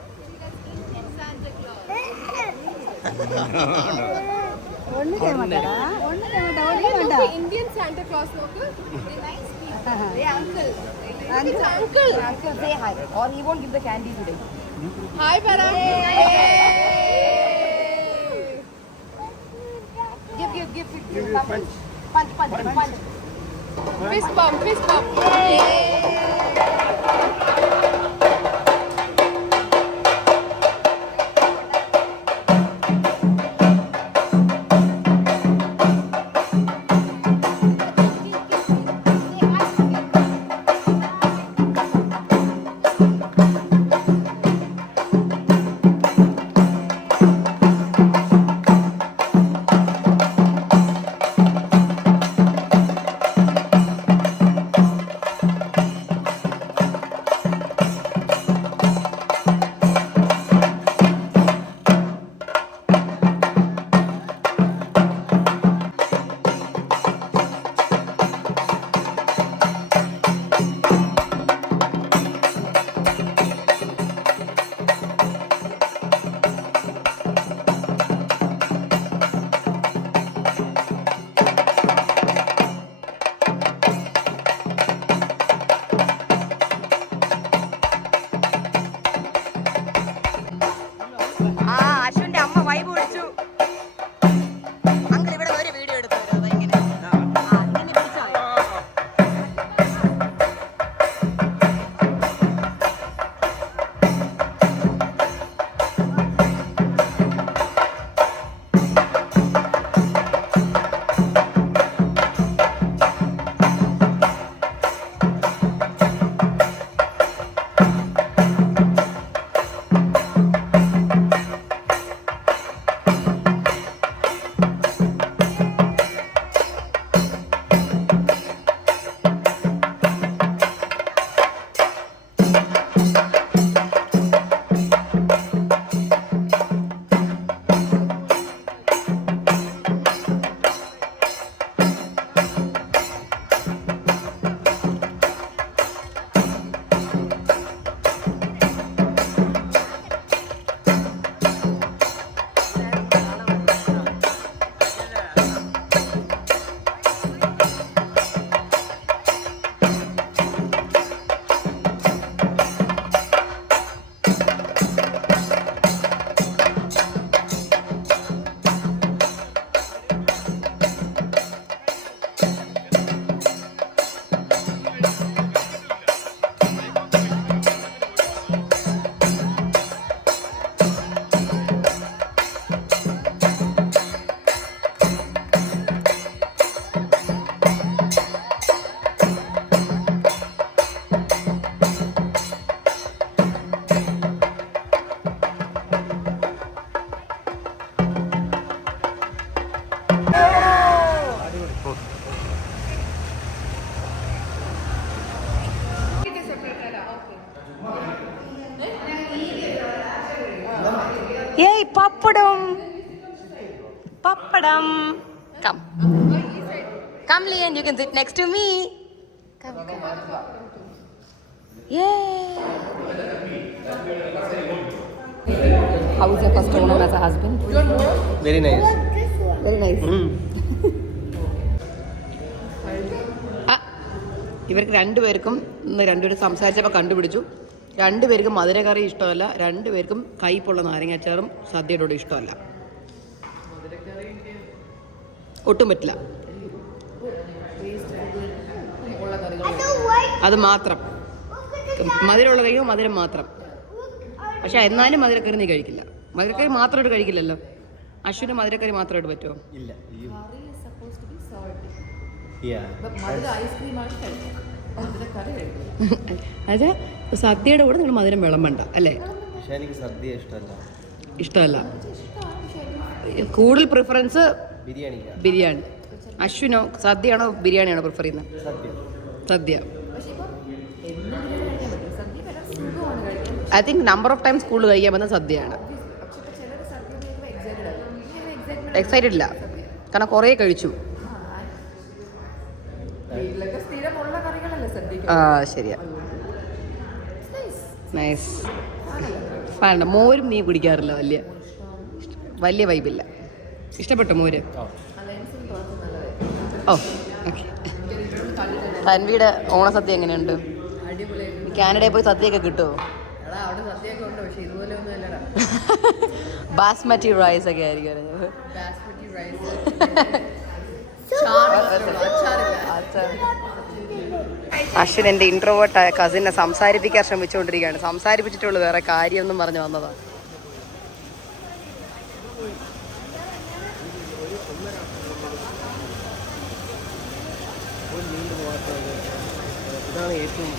Indian Santa Claus. Uncle, say hi. Or he won't give the candy today. Hi, Para. Give. Punch. Fist bump. Pappadam. Pappadam. Come. Come, Lian. You can sit next to me. Come. Yeah. How is your first Onam as a husband? Very nice. Very nice. ഇവർക്ക് രണ്ടുപേർക്കും ഇന്ന് രണ്ടുപേരും സംസാരിച്ചപ്പോൾ കണ്ടുപിടിച്ചു. രണ്ടുപേർക്കും മധുരക്കറി ഇഷ്ടമല്ല, രണ്ടുപേർക്കും കയ്പുള്ള നാരങ്ങാച്ചാറും സദ്യയുടെ കൂടെ ഇഷ്ടമല്ല. ഒട്ടും പറ്റില്ല. അത് മാത്രം മധുരമുള്ള കഴിയുമ്പോൾ മധുരം മാത്രം. പക്ഷെ എന്നാലും മധുരക്കറി നീ കഴിക്കില്ല. മധുരക്കറി മാത്രമായിട്ട് കഴിക്കില്ലല്ലോ. അശ്വിന് മധുരക്കറി മാത്രമായിട്ട് പറ്റുമോ? ഇല്ല. അതെ, സദ്യയുടെ കൂടെ നിങ്ങൾ മധുരം വിളമ്പണ്ട അല്ലേ? പക്ഷെ എനിക്ക് സദ്യ ഇഷ്ടമല്ല. കൂടുതൽ പ്രിഫറൻസ് ബിരിയാണി. അശ്വിനോ സദ്യയാണോ ബിരിയാണിയാണോ പ്രിഫർ ചെയ്യുന്നത്? Sadhya. I think number of time സ്കൂളിൽ കഴിക്കാൻ പറ്റുന്ന സദ്യയാണ്. എക്സൈറ്റഡ് ഇല്ല, കാരണം കുറേ കഴിച്ചു. ആ ശരിയാ. നൈസ്. വേണ്ട, മോരും നീ കുടിക്കാറില്ല. വലിയ വൈബില്ല. ഇഷ്ടപ്പെട്ടോ മോര്? ഓ ഓക്കെ. തൻവിയുടെ ഓണസദ്യ എങ്ങനെയുണ്ട്? കാനഡയിൽ പോയി സദ്യയൊക്കെ കിട്ടുമോ? ബാസ്മതി റൈസ് ഒക്കെ ആയിരിക്കും. അശ്വിൻ എൻ്റെ ഇൻട്രോവേർട്ടായ കസിനെ സംസാരിപ്പിക്കാൻ ശ്രമിച്ചുകൊണ്ടിരിക്കുകയാണ്. സംസാരിപ്പിച്ചിട്ടുള്ളൂ, വേറെ കാര്യമൊന്നും പറഞ്ഞു വന്നതാണ്. ഇതാണ് ഏറ്റവും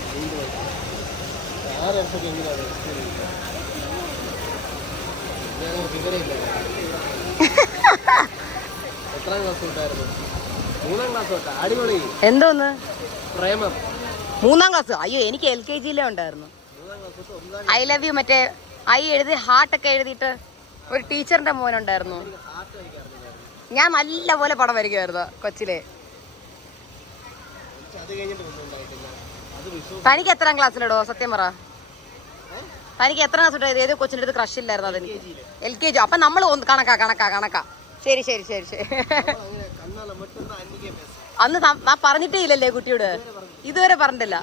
എത്രാം ക്ലാസ് തൊട്ടായിരുന്നു? 3ാം ക്ലാസ് തൊട്ടാ. അടിപൊളി. എന്തോന്ന് പ്രേമം? 3ാം ക്ലാസ്? അയ്യോ, എനിക്ക് LKG ഉണ്ടായിരുന്നു. ഐ ലവ് യു മറ്റേ ഐ എഴുതി ഹാർട്ടൊക്കെ എഴുതിയിട്ട് ഒരു ടീച്ചറിന്റെ മോനുണ്ടായിരുന്നു. ഞാൻ നല്ല പോലെ പടം വരയ്ക്കുമായിരുന്നു കൊച്ചിലെ. തനിക്ക് എത്രാം ക്ലാസ്സിലടോ? സത്യം പറ, തനിക്ക് എത്രാം ക്ലാസ് തൊട്ട് ഏതോ കൊച്ചിൻ്റെ അടുത്ത് ക്രഷ് ഇല്ലായിരുന്നു? അതെനിക്ക് LKG. അപ്പം നമ്മൾ കണക്കാ. ശരി. അന്ന് ഞാൻ പറഞ്ഞിട്ടേ ഇല്ലല്ലേ കുട്ടിയോട്? ഇതുവരെ പറഞ്ഞിട്ടില്ല.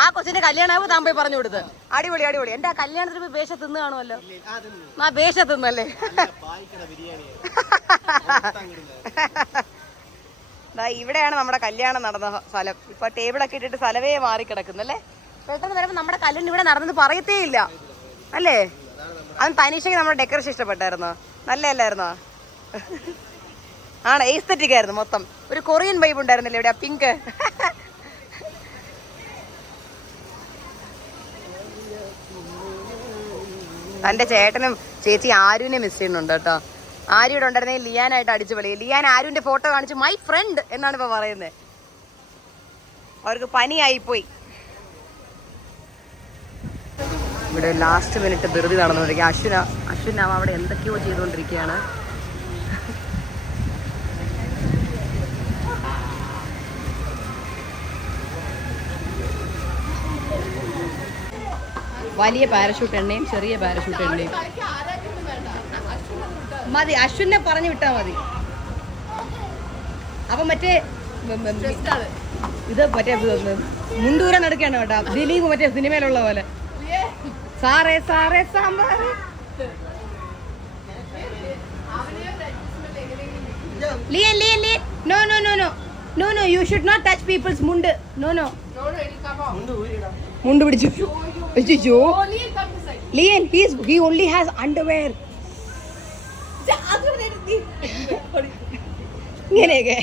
ആ കൊച്ചിന്റെ കല്യാണമാകുമ്പോൾ താൻ പോയി പറഞ്ഞു കൊടുത്ത്. അടിപൊളി. എന്റെ ആ കല്യാണത്തിന് പോയി ബേഷ തിന്ന് കാണുമല്ലോ. ആ ബേഷ തിന്നല്ലേ? ഇവിടെയാണ് നമ്മുടെ കല്യാണം നടന്ന സ്ഥലം. ഇപ്പൊ ടേബിളൊക്കെ ഇട്ടിട്ട് സ്ഥലവേ മാറി കിടക്കുന്നല്ലേ. പെട്ടെന്ന് വരുമ്പോൾ നമ്മുടെ കല്യാണം ഇവിടെ നടന്നത് പറയത്തേ ഇല്ല അല്ലേ? അത് തനീഷയ്ക്ക് നമ്മുടെ ഡെക്കറേഷൻ ഇഷ്ടപ്പെട്ടായിരുന്നോ? നല്ലതല്ലായിരുന്നോ? ആണ്, എസ്തെറ്റിക് ആയിരുന്നു മൊത്തം. ഒരു കൊറിയൻ വൈബ് ഉണ്ടായിരുന്നില്ലേ ഇവിടെ? പിങ്ക്. തൻ്റെ ചേട്ടനും ചേച്ചി ആരുവിനെ മിസ് ചെയ്യുന്നുണ്ട് കേട്ടോ. ആര്യയുടെ ഉണ്ടായിരുന്നെങ്കിൽ ലിയാനായിട്ട് അടിച്ചു പൊളിയും. ലിയാൻ ആരുവിൻ്റെ ഫോട്ടോ കാണിച്ച് മൈ ഫ്രണ്ട് എന്നാണ് ഇപ്പോൾ പറയുന്നത്. അവർക്ക് പനിയായിപ്പോയി. ഇവിടെ ലാസ്റ്റ് മിനിറ്റ് ധൃതി നടന്നുകൊണ്ടിരിക്കുക. അശ്വിൻ അവിടെ എന്തൊക്കെയോ ചെയ്തുകൊണ്ടിരിക്കുകയാണ്. വലിയ പാരഷൂട്ട് എണ്ണയും ചെറിയ പാരഷൂട്ട് എണ്ണയും മതി. അശ്വിനെ പറഞ്ഞു വിട്ടാൽ മതി. അപ്പം മറ്റേ ഇത് മറ്റേ മുണ്ടൂരം നടക്കുകയാണ് കേട്ടോ. ദിലീപ് മറ്റേ സിനിമയിലുള്ള പോലെ. സാറേ sambar. Lian. No. You should not touch people's mundu. No. മുണ്ട് പിടിച്ചു. Lian, he only has underwear. ഇങ്ങനെയൊക്കെ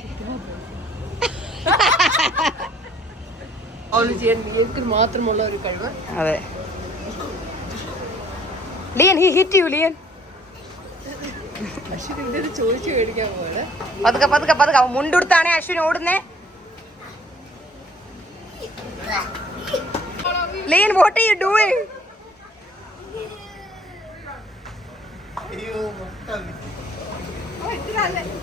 മാത്രമുള്ള ഒരു കഴിവ്. അതെ. Lian, he hit you, Lian. ചോദിച്ചു മേടിക്കാൻ പോലെ പതുക്കെ മുണ്ടെടുത്താണേ Ashwin ഓടുന്നേ. Lian, what are you doing?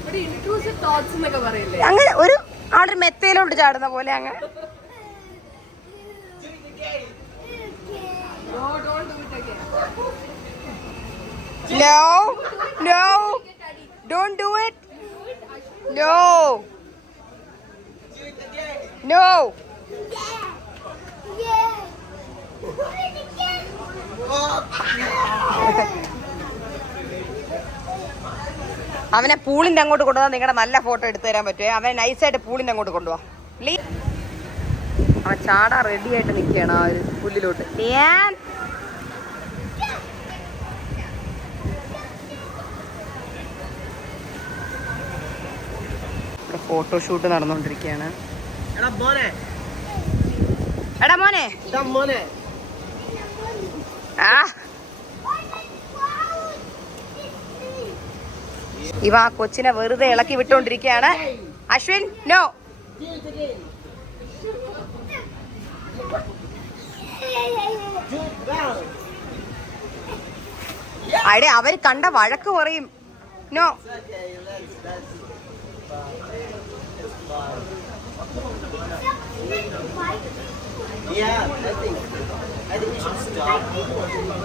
ഒരു intrusive thoughts എന്നൊക്കെ പറയില്ലേ? അങ്ങനെ ഒരു അവിടെ മെത്തയിലോട്ട് ചാടുന്ന പോലെ അങ്ങനെ. No, don't do it again. No, no, don't do it. No, no. Yeah. Do it again. അവനെ പൂളിന്റെ അങ്ങോട്ട് കൊണ്ടുപോകാൻ നിങ്ങളുടെ നല്ല ഫോട്ടോ എടുത്തു തരാൻ പറ്റുമേ. അവനെ നൈസായിട്ട് പൂളിന്റെ അങ്ങോട്ട് കൊണ്ടുപോവാ. അവൻ ചാടാ റെഡി ആയിട്ട് നിൽക്കുകയാണ് ആ ഒരു പുല്ലിലോട്ട്. ഫോട്ടോഷൂട്ട് നടന്നുകൊണ്ടിരിക്കുകയാണ്. എടാ മോനെ ആ ഇവ ആ കൊച്ചിനെ വെറുതെ ഇളക്കി വിട്ടോണ്ടിരിക്കുകയാണ്. അശ്വിൻ നോ. അവിടെ അവര് കണ്ട വഴക്ക് പറയും. No.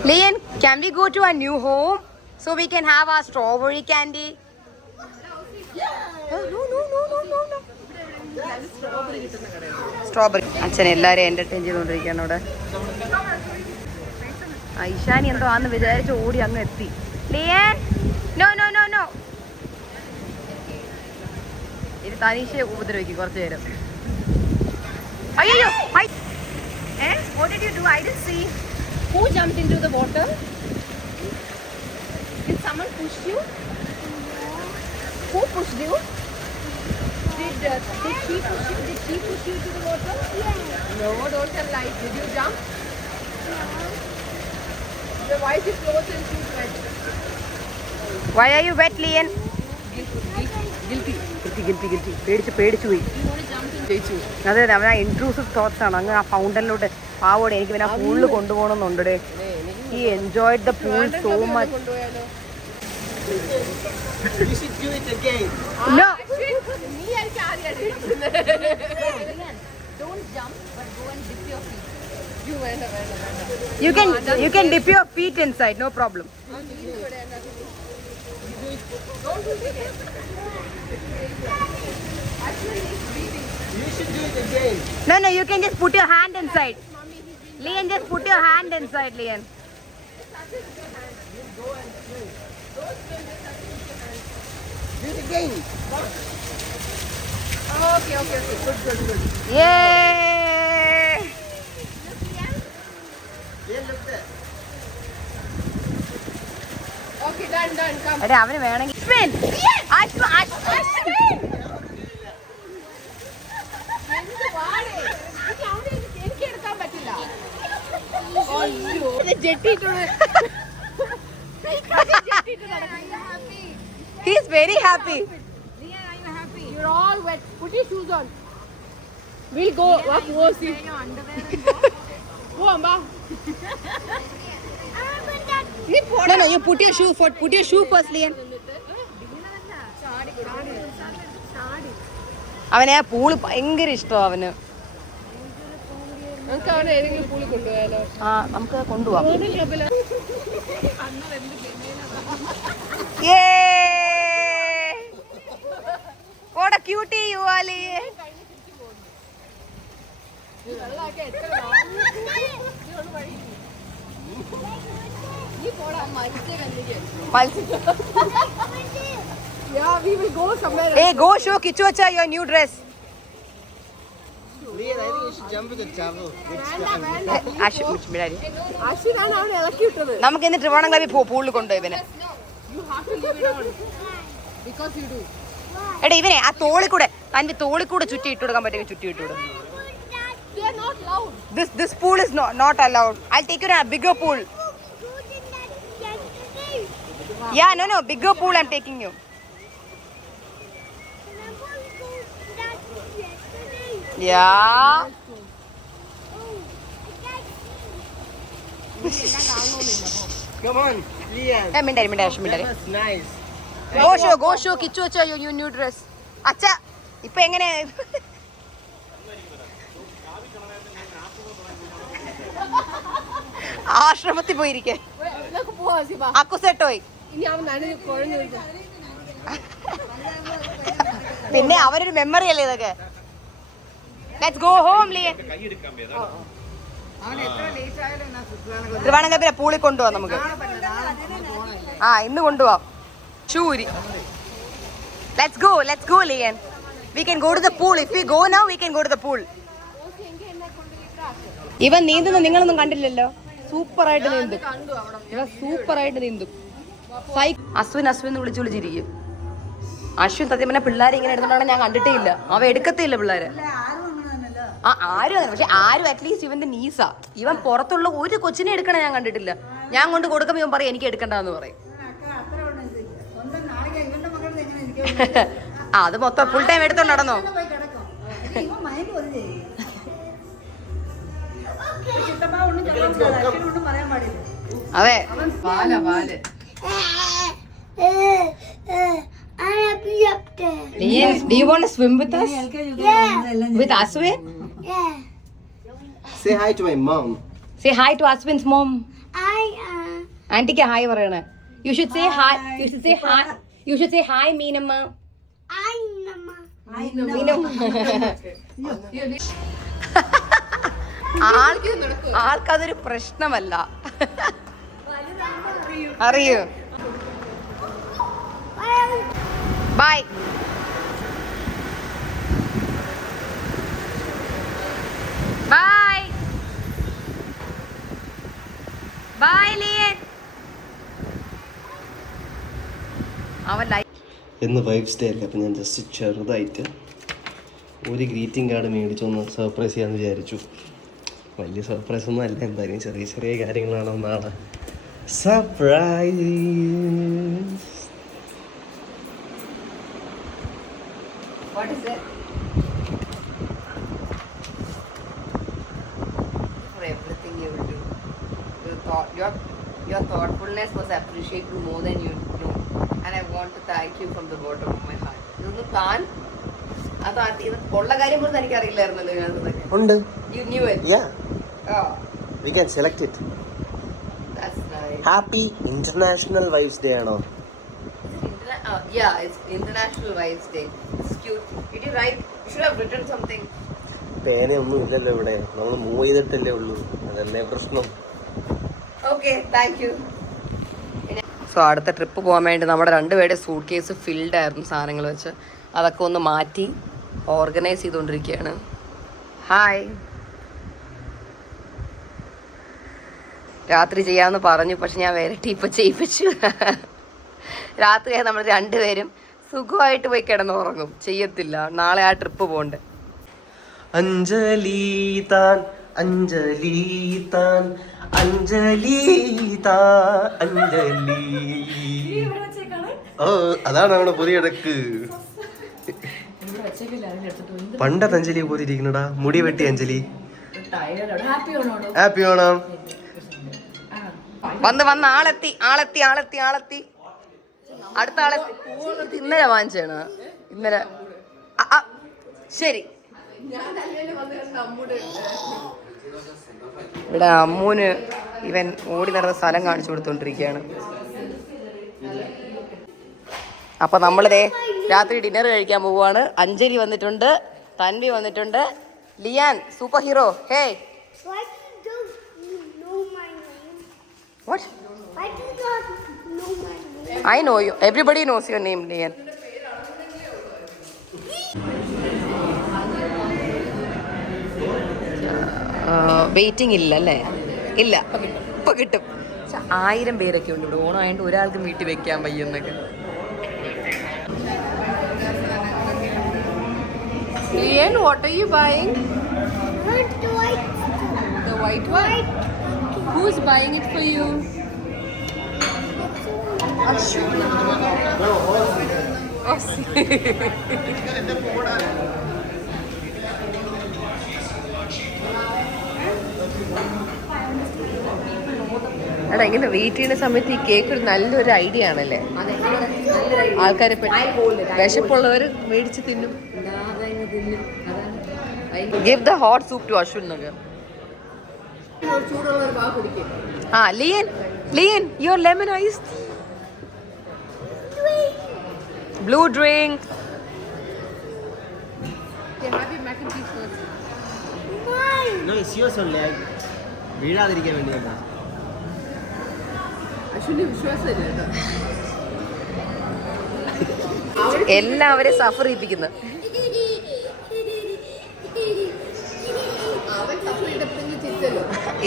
Lian, can we go to our new home so we can have our strawberry candy? No. Strawberry. അച്ഛൻ എല്ലാവരും എന്റർടൈൻ ചെയ്തുകൊണ്ടിരിക്കുകയാണ് അവിടെ. ഐഷാനി എന്തോ ആന്ന് വിചാരിച്ച് ഓടി അങ്ങ് എത്തി. ലിയൻ നോ. ഇത് തനീഷയെ ഉപദ്രവിക്കും കുറച്ചു നേരം. അയ്യോ. What did you do? I didn't see. Who jumped into the water? Did someone push you? Who pushed you? Did she push you? Did she push you to the water? Yeah. No, don't tell lies. Did you jump? Your wife is close and she's wet. Why are you wet, Lian? Guilty. പേടിച്ചു പോയി. അതെ അവൻ ആ intrusive thoughts ആണ്. അങ്ങ് ആ ഫൗണ്ടനിലോട്ട് പാവോടെ എനിക്ക് പിന്നെ ആ പൂളിൽ കൊണ്ടുപോകണമെന്നുണ്ടേ. He enjoyed the pool so much. No. Don't jump, but go and dip your feet. You can dip your feet inside, no problem. Don't do it again. Actually, he's breathing. You should do it again. No, you can just put your hand inside. Lian, just put your hand inside, Lian. Do it again. Okay. Good. Yay! Yeah, look there. Okay, done. Come. അതെ അവന് വേണമെങ്കിൽ എനിക്ക് എടുക്കാൻ പറ്റില്ല. ജെട്ടിട്ടുണ്ട്. He is very happy. You're all wet. Put your shoes on. We'll go. Go see. Go, Amba. No, you put your shoe first, Lian. അവനെ ആ pool ഭയങ്കര ഇഷ്ടം അവന്. നമുക്ക് അവനെ ഏതെങ്കിലും പൂളിൽ കൊണ്ടുപോയാലോ? ആ നമുക്ക് കൊണ്ടുപോവാം. What a cutie you are, Lian. Yeah, we will go somewhere. Hey, go show Kichu your new dress. Lian, I think you should jump with the towel. അശ്വിനാണ് അവനെ ഇളക്കി വിട്ടത്. നമുക്ക് ഇന്ന് ട്രിവാണം ക്ലബിൽ പൂളിൽ കൊണ്ടുപോയി ഇവനെ. You have to leave it on. Because you do. എടാ ഇവനെ ആ തോളിക്കൂടെ തന്റെ തോളിക്കൂടെ ചുറ്റി ഇട്ട് കൊടുക്കാൻ പറ്റുമെങ്കിൽ ചുറ്റി ഇട്ട് കൊടുക്കും. They are not loud. This pool is not allowed. I'll take you to a bigger pool. Yeah, no, bigger pool I'm taking you. Yeah. Come on, Lian. മിണ്ടാരി മിണ്ടാരി. That was nice. Go show Kichu അച്ഛാ your new dress. അച്ഛാ ഇപ്പൊ എങ്ങനെ ആശ്രമത്തിൽ പോയിരിക്കേ നമുക്ക് പോവാ ശിവ. അക്കുസെട്ടോയി. ഇനി അവൻ നനഞ്ഞ് കുഴഞ്ഞു വീഴും. പിന്നെ അവരൊരു മെമ്മറി അല്ലേ ഇതൊക്കെ. Let's go home Lian. തിരുവാണങ്കപ്പിലെ പൂളി കൊണ്ടുപോവാം നമുക്ക്. ഇന്ന് കൊണ്ടുപോവാം. ചൂരി. Let's go Lian. We can go to the pool. If we go now, we can go to the pool. ഇവൻ നീന്തുന്ന നിങ്ങളൊന്നും കണ്ടില്ലല്ലോ. സൂപ്പറായിട്ട് നീന്തും. ഇവൻ സൂപ്പറായിട്ട് നീന്തും. അശ്വിൻ എന്ന് വിളിച്ചിരിക്കും. അശ്വിൻ സത്യം പറഞ്ഞാൽ പിള്ളേരെ ഇങ്ങനെ എടുത്തോണ്ടാണ് ഞാൻ കണ്ടിട്ടേ ഇല്ല. അവ എടുക്കത്തില്ല പിള്ളേരെ. ആരും അങ്ങനെ. പക്ഷെ ആരും അറ്റ്ലീസ്റ്റ് ഇവന്റെ നീസാ. ഇവൻ പുറത്തുള്ള ഒരു കൊച്ചിനെ എടുക്കണ ഞാൻ കണ്ടിട്ടില്ല. ഞാൻ കൊണ്ട് കൊടുക്കുമ്പോൾ ഇവൻ പറയും എനിക്ക് എടുക്കണ്ടെന്ന് പറയും. അത് മൊത്തം ഫുൾ ടൈം എടുത്തോണ്ട് നടന്നോ. അതെ Do you want to swim with us? With Aswin? Say hi to my mom. Say hi to Aswin's mom. Auntie hi പറയണേ. You should say hi. You should say hi Meenamma. ആൾക്കതൊരു പ്രശ്നമല്ല. അറിയൂ. Bye. Bye bye Lian. അവൻ ഇന്ന് vibes day അല്ലേ, അപ്പം ഞാൻ just ചെറുതായിട്ട് ഒരു ഗ്രീറ്റിംഗ് കാർഡ് മേടിച്ചൊന്ന് സർപ്രൈസ് ചെയ്യാമെന്ന് വിചാരിച്ചു. വലിയ സർപ്രൈസ് ഒന്നും അല്ല, എന്തായാലും ചെറിയ ചെറിയ കാര്യങ്ങളാണ്. ഒന്നാണ് surprise. What is it? For everything you will do. Your thoughtfulness was appreciated more than you know. And I want to thank you from the bottom of my heart. ഇതൊന്നും താൻ ഇത് ഉള്ള കാര്യം പോലും എനിക്കറിയില്ലായിരുന്നല്ലോ. ഉണ്ട്. You knew it? Yeah. Oh, We can select it. that's nice. Happy International Wives Day ആണോ? Yeah, it's International Wives Day. It's cute. Did you write? You should have written something. പേനയൊന്നും ഇല്ലല്ലോ ഇവിടെ, നമ്മൾ മൂവ് ചെയ്തിട്ടല്ലേ ഉള്ളൂ, അതല്ലേ പ്രശ്നം. Okay, thank you. So അടുത്ത trip പോകാൻ വേണ്ടി നമ്മുടെ രണ്ടുപേരുടെ സൂട്ട് കേസ് ഫിൽഡ് ആയിരുന്നു സാധനങ്ങൾ വെച്ച്. അതൊക്കെ ഒന്ന് മാറ്റി ഓർഗനൈസ് ചെയ്തുകൊണ്ടിരിക്കുകയാണ്. ഹായ്. രാത്രി ചെയ്യാമെന്ന് പറഞ്ഞു, പക്ഷെ ഞാൻ വരട്ടി ഇപ്പം ചെയ്യിപ്പിച്ചു. രാത്രി നമ്മൾ രണ്ടുപേരും സുഖമായിട്ട് പോയി കിടന്നുറങ്ങും. ചെയ്യത്തില്ല, നാളെ ആ ട്രിപ്പ് പോകണ്ടേ. അഞ്ജലി താൻ അഞ്ജലി താൻ അഞ്ജലി താൻ അഞ്ജലി. ഓ അതാണ് അവിടെ പുതിയ ഇടക്ക്. പണ്ടത്തെ അഞ്ജലി പോലെ ഇരിക്കണടാ, മുടി വെട്ടി അഞ്ജലി. ഹാപ്പി ഓണം. വന്ന് ആളെത്തി. അടുത്ത ആളെത്തി. ഇന്നലെ വാങ്ങിച്ചാണ്. ഇന്നലെ ശരി. ഇവിടെ അമ്മൂന് ഇവൻ ഓടി നടന്ന സ്ഥലം കാണിച്ചു കൊടുത്തോണ്ടിരിക്കുകയാണ്. അപ്പൊ നമ്മളിതേ രാത്രി ഡിന്നർ കഴിക്കാൻ പോവുകയാണ്. അഞ്ജലി വന്നിട്ടുണ്ട്, തൻവി വന്നിട്ടുണ്ട്, Liyan super hero. Hey, Why do you know my name? what? Why do you not know my name? I know you. Everybody knows your name, Lian. Waiting ഇല്ല അല്ലേ? ഇല്ല, ഇപ്പൊ കിട്ടും. 1000 പേരൊക്കെ ഉണ്ട് ഇവിടെ. ഓണമായിട്ട് ഒരാൾക്കും വീട്ടിൽ വെക്കാൻ വയ്യെന്നൊക്കെ. Lian, what are you buying? Not the white. The white one? Who's buying it for you? എടാ ഇങ്ങനെ വെയിറ്റ് ചെയ്യുന്ന സമയത്ത് ഈ കേക്ക് ഒരു നല്ലൊരു ഐഡിയ ആണല്ലേ. ആൾക്കാരെ വിശപ്പുള്ളവർ മേടിച്ച് തിന്നും. Give the hot soup to Ashwin എന്നൊക്കെ. ആ Lian your lemon ice blue drink. വീഴാതിരിക്കാൻ വേണ്ടിയാ. എല്ലാവരെയും സഫർ ചെയ്യിപ്പിക്കുന്നു.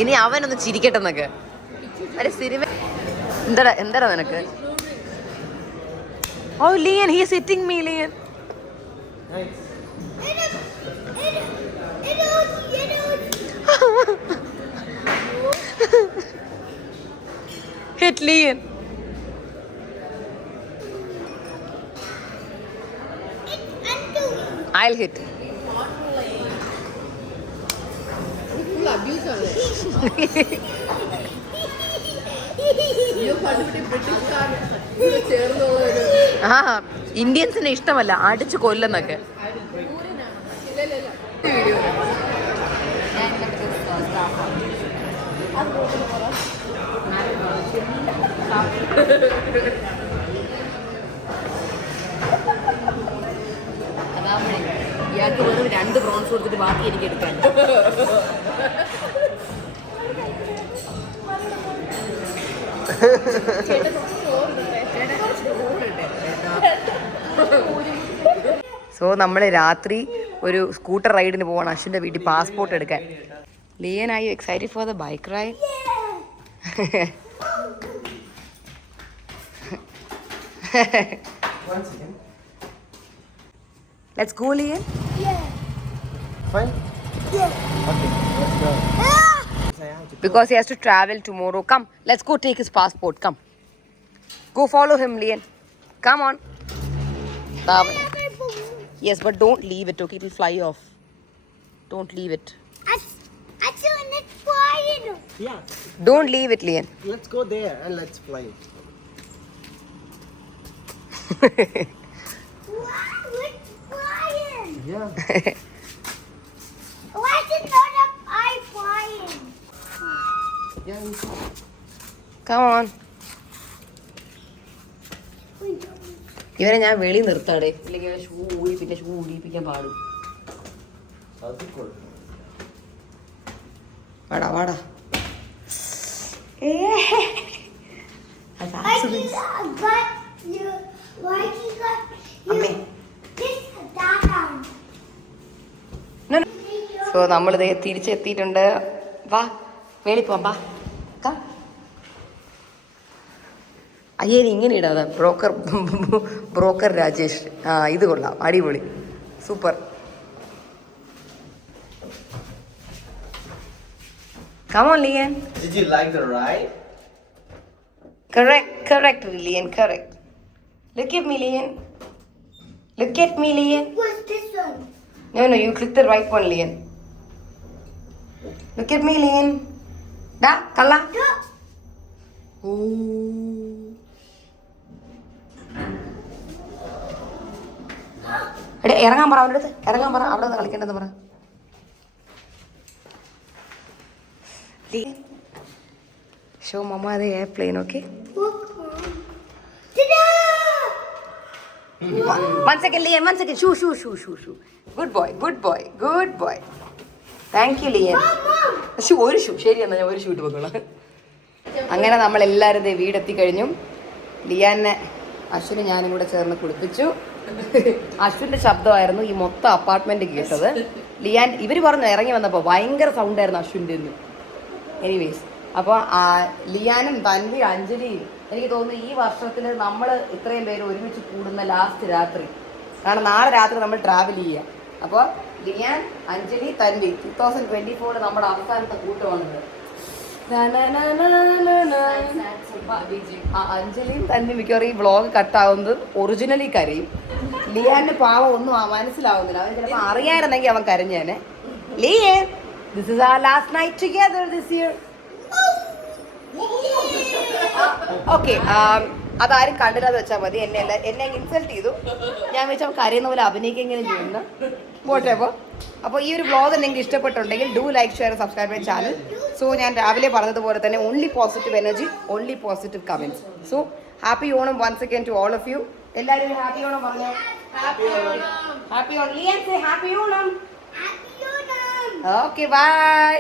ഇനി അവനൊന്ന് ചിരിക്കട്ടെ എന്നൊക്കെ. അരെ സിനിമ എന്താ നിനക്ക്? Oh Lian, he is hitting me. Lian hit Lian. I'll hit. ആ ഇന്ത്യൻസിന് ഇഷ്ടമല്ല അടിച്ചു കൊല്ലുന്നൊക്കെ. ഇയാൾക്ക് വെറും 2 പ്രോൺസ് കൊടുത്തിട്ട് ബാക്കി എനിക്ക് എടുക്കാൻ. സോ നമ്മൾ രാത്രി ഒരു സ്കൂട്ടർ റൈഡിന് പോവാണ് അശ്വിൻ്റെ വീട്ടിൽ പാസ്പോർട്ട് എടുക്കാൻ. Lian, are you excited for the bike ride? Let's go, Lian. Yeah. Fine? Yeah. Okay, let's go. Because he has to travel tomorrow. Come, let's go take his passport. Come. Go follow him, Lian. Come on. Yes, but don't leave it, okay? It will fly off. Don't leave it. I saw it flying. Yeah, Don't leave it, Lian. let's go there and let's fly. Wow, it's flying. Yeah. Why is it not up? I flying? Come on. ഇവരെ ഞാൻ വെളി നിർത്താടേ, ഇല്ലെങ്കിൽ shoe ഊരി പിന്നെ shoe ഊരിപ്പിക്കാൻ പാടും. വാടാ വാടാ. I got you. Why you got you? അമ്മേ. This down. സോ നമ്മളിത് തിരിച്ചെത്തിയിട്ടുണ്ട്. വാ മേളിൽ പോവാം. വാ കാ. അയ്യേ ഇങ്ങനെ ഇടാതെ ബ്രോക്കർ രാജേഷ്. ആ ഇത് കൊള്ളാം, അടിപൊളി, super. Come on, Lian. Did you like the ride? Correct, Lian, correct. Look at me, Lian. Look at me, Lian. What's this one? No, you click the right one, Lian. Look at me, Lian. Da, kalla. എടേ ഇറങ്ങാൻ പറ അവൻ്റെ അടുത്ത്, ഇറങ്ങാൻ പറ, അവിടെ നിന്ന് കളിക്കേണ്ടെന്ന് പറ. ഷോ മമ്മ അത് airplane. Okay, one second, Lian, 1 second. Shoo. Good boy. Thank you, Lian. ഒരു ഷൂ ശരി എന്നാ ഞാൻ ഒരു ഷൂ ഇട്ട് പോയിക്കോളാം. അങ്ങനെ നമ്മളെല്ലാവരും വീടെത്തി കഴിഞ്ഞു. ലിയാനെ അശ്വിനെ ഞാനും കൂടെ ചേർന്ന് കുളിപ്പിച്ചു. അശ്വിൻ്റെ ശബ്ദമായിരുന്നു ഈ മൊത്തം അപ്പാർട്ട്മെൻറ്റ് കേട്ടത്. ലിയാൻ ഇവർ പറഞ്ഞു ഇറങ്ങി വന്നപ്പോൾ ഭയങ്കര സൗണ്ടായിരുന്നു അശ്വിൻ്റെ നിന്ന്. എനിവേസ്, അപ്പോൾ ലിയാനും തൻവി അഞ്ജലിയും എനിക്ക് തോന്നുന്നു ഈ വർഷത്തിൽ നമ്മൾ ഇത്രയും പേര് ഒരുമിച്ച് കൂടുന്ന ലാസ്റ്റ് രാത്രി. കാരണം നാളെ രാത്രി നമ്മൾ ട്രാവൽ ചെയ്യുക. അപ്പോൾ ലിയാൻ, അഞ്ജലി, തൻവി 2024 നമ്മുടെ അവസാനത്തെ കൂട്ടമാണിത്. അഞ്ജലിയും തന്നെ മിക്കവാറും ഈ വ്ളോഗ് കട്ടാവുന്നത് ഒറിജിനലി കരയും. ലിയാന്റെ പാവം ഒന്നും മനസ്സിലാവുന്നില്ല. അവൻ ചിലപ്പോൾ അറിയായിരുന്നെങ്കിൽ അവൻ കരഞ്ഞേനെ. ലിയൻ, this is our last night together this year. Okay, അതാരും കണ്ടില്ലാതെ വെച്ചാൽ മതി. എന്നെ ഇൻസൾട്ട് ചെയ്തു. ഞാൻ വെച്ചാൽ കരയുന്ന പോലെ അഭിനയിക്കെങ്കിലും ചെയ്യുന്നു. പോട്ടെ. അപ്പോൾ ഈ ഒരു വ്ളോഗ് നിങ്ങൾക്ക് ഇഷ്ടപ്പെട്ടുണ്ടെങ്കിൽ do like, share, subscribe my channel. So ഞാൻ രാവിലെ പറഞ്ഞതുപോലെ തന്നെ only positive energy, only positive comments. So happy Onam once again to all of you. എല്ലാവരും ഹാപ്പി ഓണം പറഞ്ഞോ. Happy Onam. Lian say happy Onam. Okay, by.